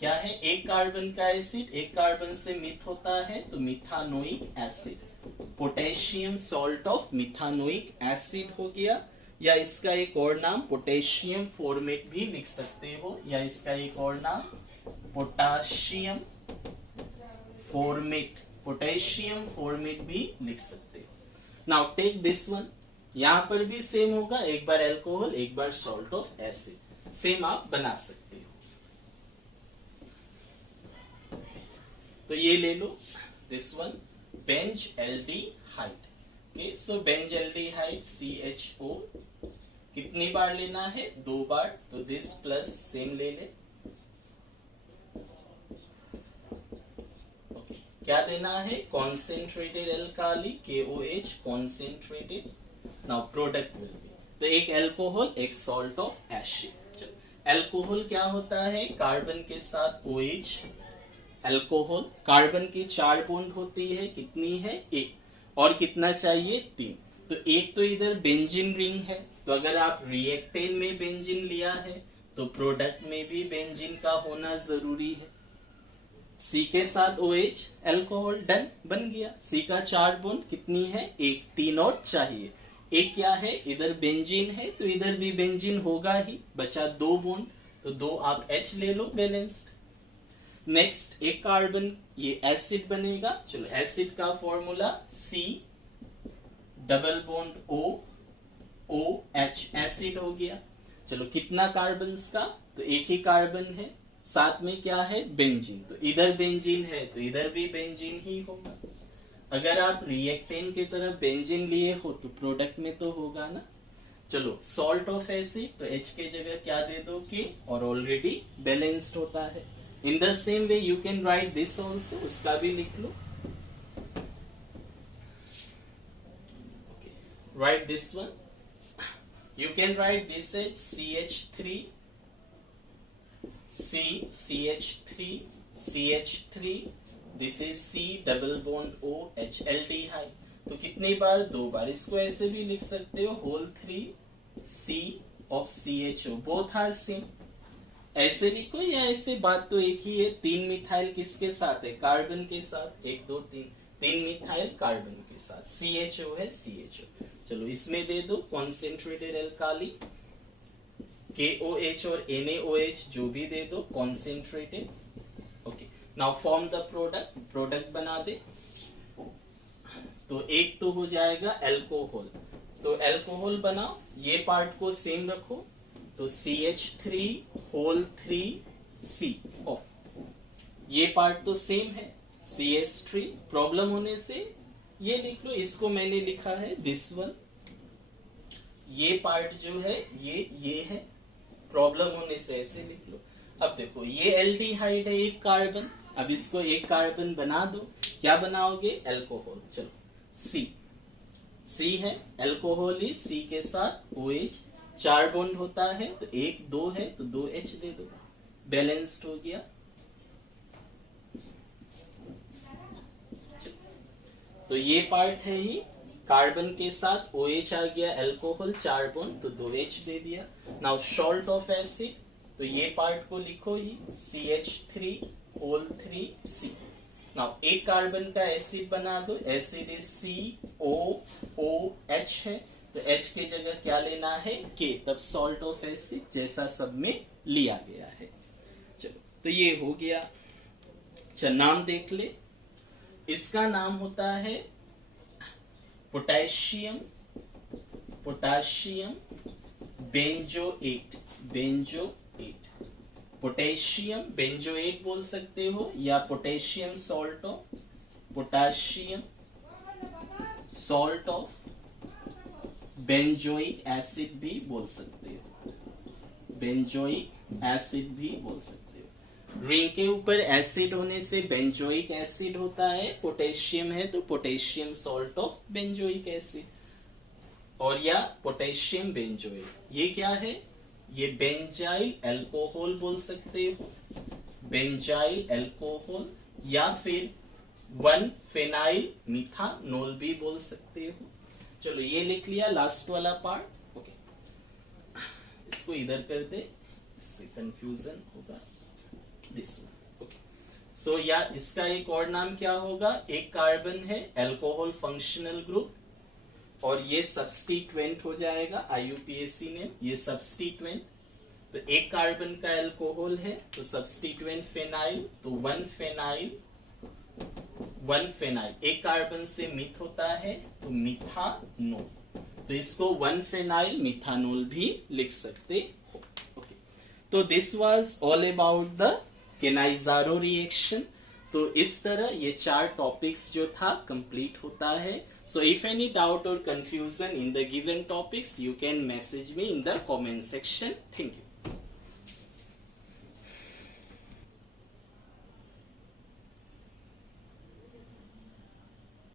क्या है? एक कार्बन का एसिड, एक कार्बन से मिथ होता है तो methanoic acid. Potassium salt of methanoic acid हो गया। या इसका एक और नाम पोटेशियम फॉर्मेट भी लिख सकते हो, या इसका एक और नाम पोटेशियम फॉर्मेट, पोटेशियम फॉर्मेट भी लिख सकते हो। नाउ टेक दिस वन, यहां पर भी सेम होगा, एक बार अल्कोहल एक बार सॉल्ट ऑफ एसिड, सेम आप बना सकते हो। तो ये ले लो, this one benzaldehyde. Okay, so benzaldehyde CHO कितनी बार लेना है? 2 बार, तो दिस प्लस सेम ले ले। क्या देना है? Concentrated alkali KOH, concentrated. Now product will B, तो एक अल्कोहल एक सॉल्ट ऑफ एसिड। अल्कोहल क्या होता है? कार्बन के साथ OH, अल्कोहल कार्बन की 4 बॉन्ड होती है, कितनी है? 1, और कितना चाहिए? 3। तो एक तो इधर बेंजीन रिंग है, तो अगर आप रिएक्टेंट में बेंजीन लिया है तो प्रोडक्ट में भी बेंजीन का होना जरूरी है। सी के साथ OH, अल्कोहल, डन, बन गया। सी का 4 बॉन्ड कितनी है? 1, 3 और चाहिए। एक क्या है? इधर बेंजीन है तो इधर भी बेंजीन होगा ही, बचा 2 बॉन्ड, तो 2 आप H ले लो, बैलेंस्ड। नेक्स्ट एक कार्बन, ये एसिड बनेगा। चलो एसिड का formula C double bond OH, acid हो गया। चलो कितना कार्बन का? तो एक ही कार्बन है, साथ में क्या है? बेंजीन, तो इधर बेंजीन है तो इधर भी बेंजीन ही होगा। अगर आप रिएक्टेंट की तरफ बेंजीन लिए हो तो प्रोडक्ट में तो होगा ना। चलो सॉल्ट ऑफ एसिड, तो H के जगह क्या दे दो? K, और ऑलरेडी बैलेंस्ड होता है। In the same way you can write this also, उसका भी लिख लो। Write this one, you can write this as CH3, CH3, this is C double bond OH, aldehyde. तो कितनी बार? 2 बार। इसको ऐसे भी लिख सकते हो, whole 3 C of CHO, both are same. ऐसे लिखो या ऐसे, बात तो एक ही है। 3 मिथाइल किसके साथ है? कार्बन के साथ। 1 2 3, 3 मिथाइल कार्बन के साथ। CHO है, CHO। चलो इसमें दे दो कॉन्सेंट्रेटेड एल्काली, KOH और NaOH जो भी दे दो concentrated. Okay, now form the product, product बना दे। तो एक तो हो जाएगा अल्कोहल, तो अल्कोहल बनाओ, ये पार्ट को सेम रखो, तो CH3 ऑफ, ये पार्ट तो सेम है CH3। प्रॉब्लम होने से ये लिख लो, इसको मैंने लिखा है दिस वन, ये पार्ट जो है ये है, प्रॉब्लम होने से ऐसे लिख लो। अब देखो ये एल्डिहाइड है, एक कार्बन, अब इसको एक कार्बन बना दो, क्या बनाओगे? अल्कोहल। चलो C है, अल्कोहल ही C के साथ OH, 4 बॉन्ड होता है, तो 1 2 है तो 2H दे दो, बैलेंस्ड हो गया। तो ये पार्ट है ही, कार्बन के साथ OH आ गया, अल्कोहल 4 बॉन्ड तो 2H दे दिया। नाउ सॉल्ट ऑफ एसिड, तो ये पार्ट को लिखो ही CH3 नाउ एक कार्बन का एसिड बना दो, एसिड इज COOH है, तो H के जगह क्या लेना है? K, तब सॉल्ट ऑफ एसिड जैसा सब में लिया गया है। चलो तो ये हो गया। अच्छा नाम देख ले, इसका नाम होता है पोटेशियम बेंजोएट, पोटेशियम बेंजोएट बोल सकते हो, या potassium salt of benzoic acid भी बोल सकते हो, रिंग के ऊपर एसिड होने से बेंजोइक एसिड होता है, पोटेशियम है तो potassium salt of benzoic acid, और या पोटेशियम बेंजोएट। ये क्या है? ये बेंजाइल अल्कोहल बोल सकते हो, बेंजाइल अल्कोहल, या फिर 1-फेनाइल मिथानोल भी बोल सकते हो। चलो ये लिख लिया लास्ट वाला पार्ट। ओके, इसको इधर कर दे, इससे कंफ्यूजन होगा। This one. ओके, सो या इसका एक और नाम क्या होगा? एक कार्बन है, अल्कोहल फंक्शनल ग्रुप, और ये सब्स्टिट्यूएंट हो जाएगा, IUPAC नेम, ये सब्स्टिट्यूएंट। तो एक कार्बन का अल्कोहल है तो सब्स्टिट्यूएंट फेनाइल, तो 1 फेनाइल, एक कार्बन से मिथ होता है तो मिथानोल, तो इसको 1 फेनाइल मिथानोल भी लिख सकते हो। ओके, तो this was all about the Cannizzaro reaction. तो इस तरह ये 4 टॉपिक्स जो था कंप्लीट होता है। So if any doubt or confusion in the given topics, you can message me in the comment section. Thank you.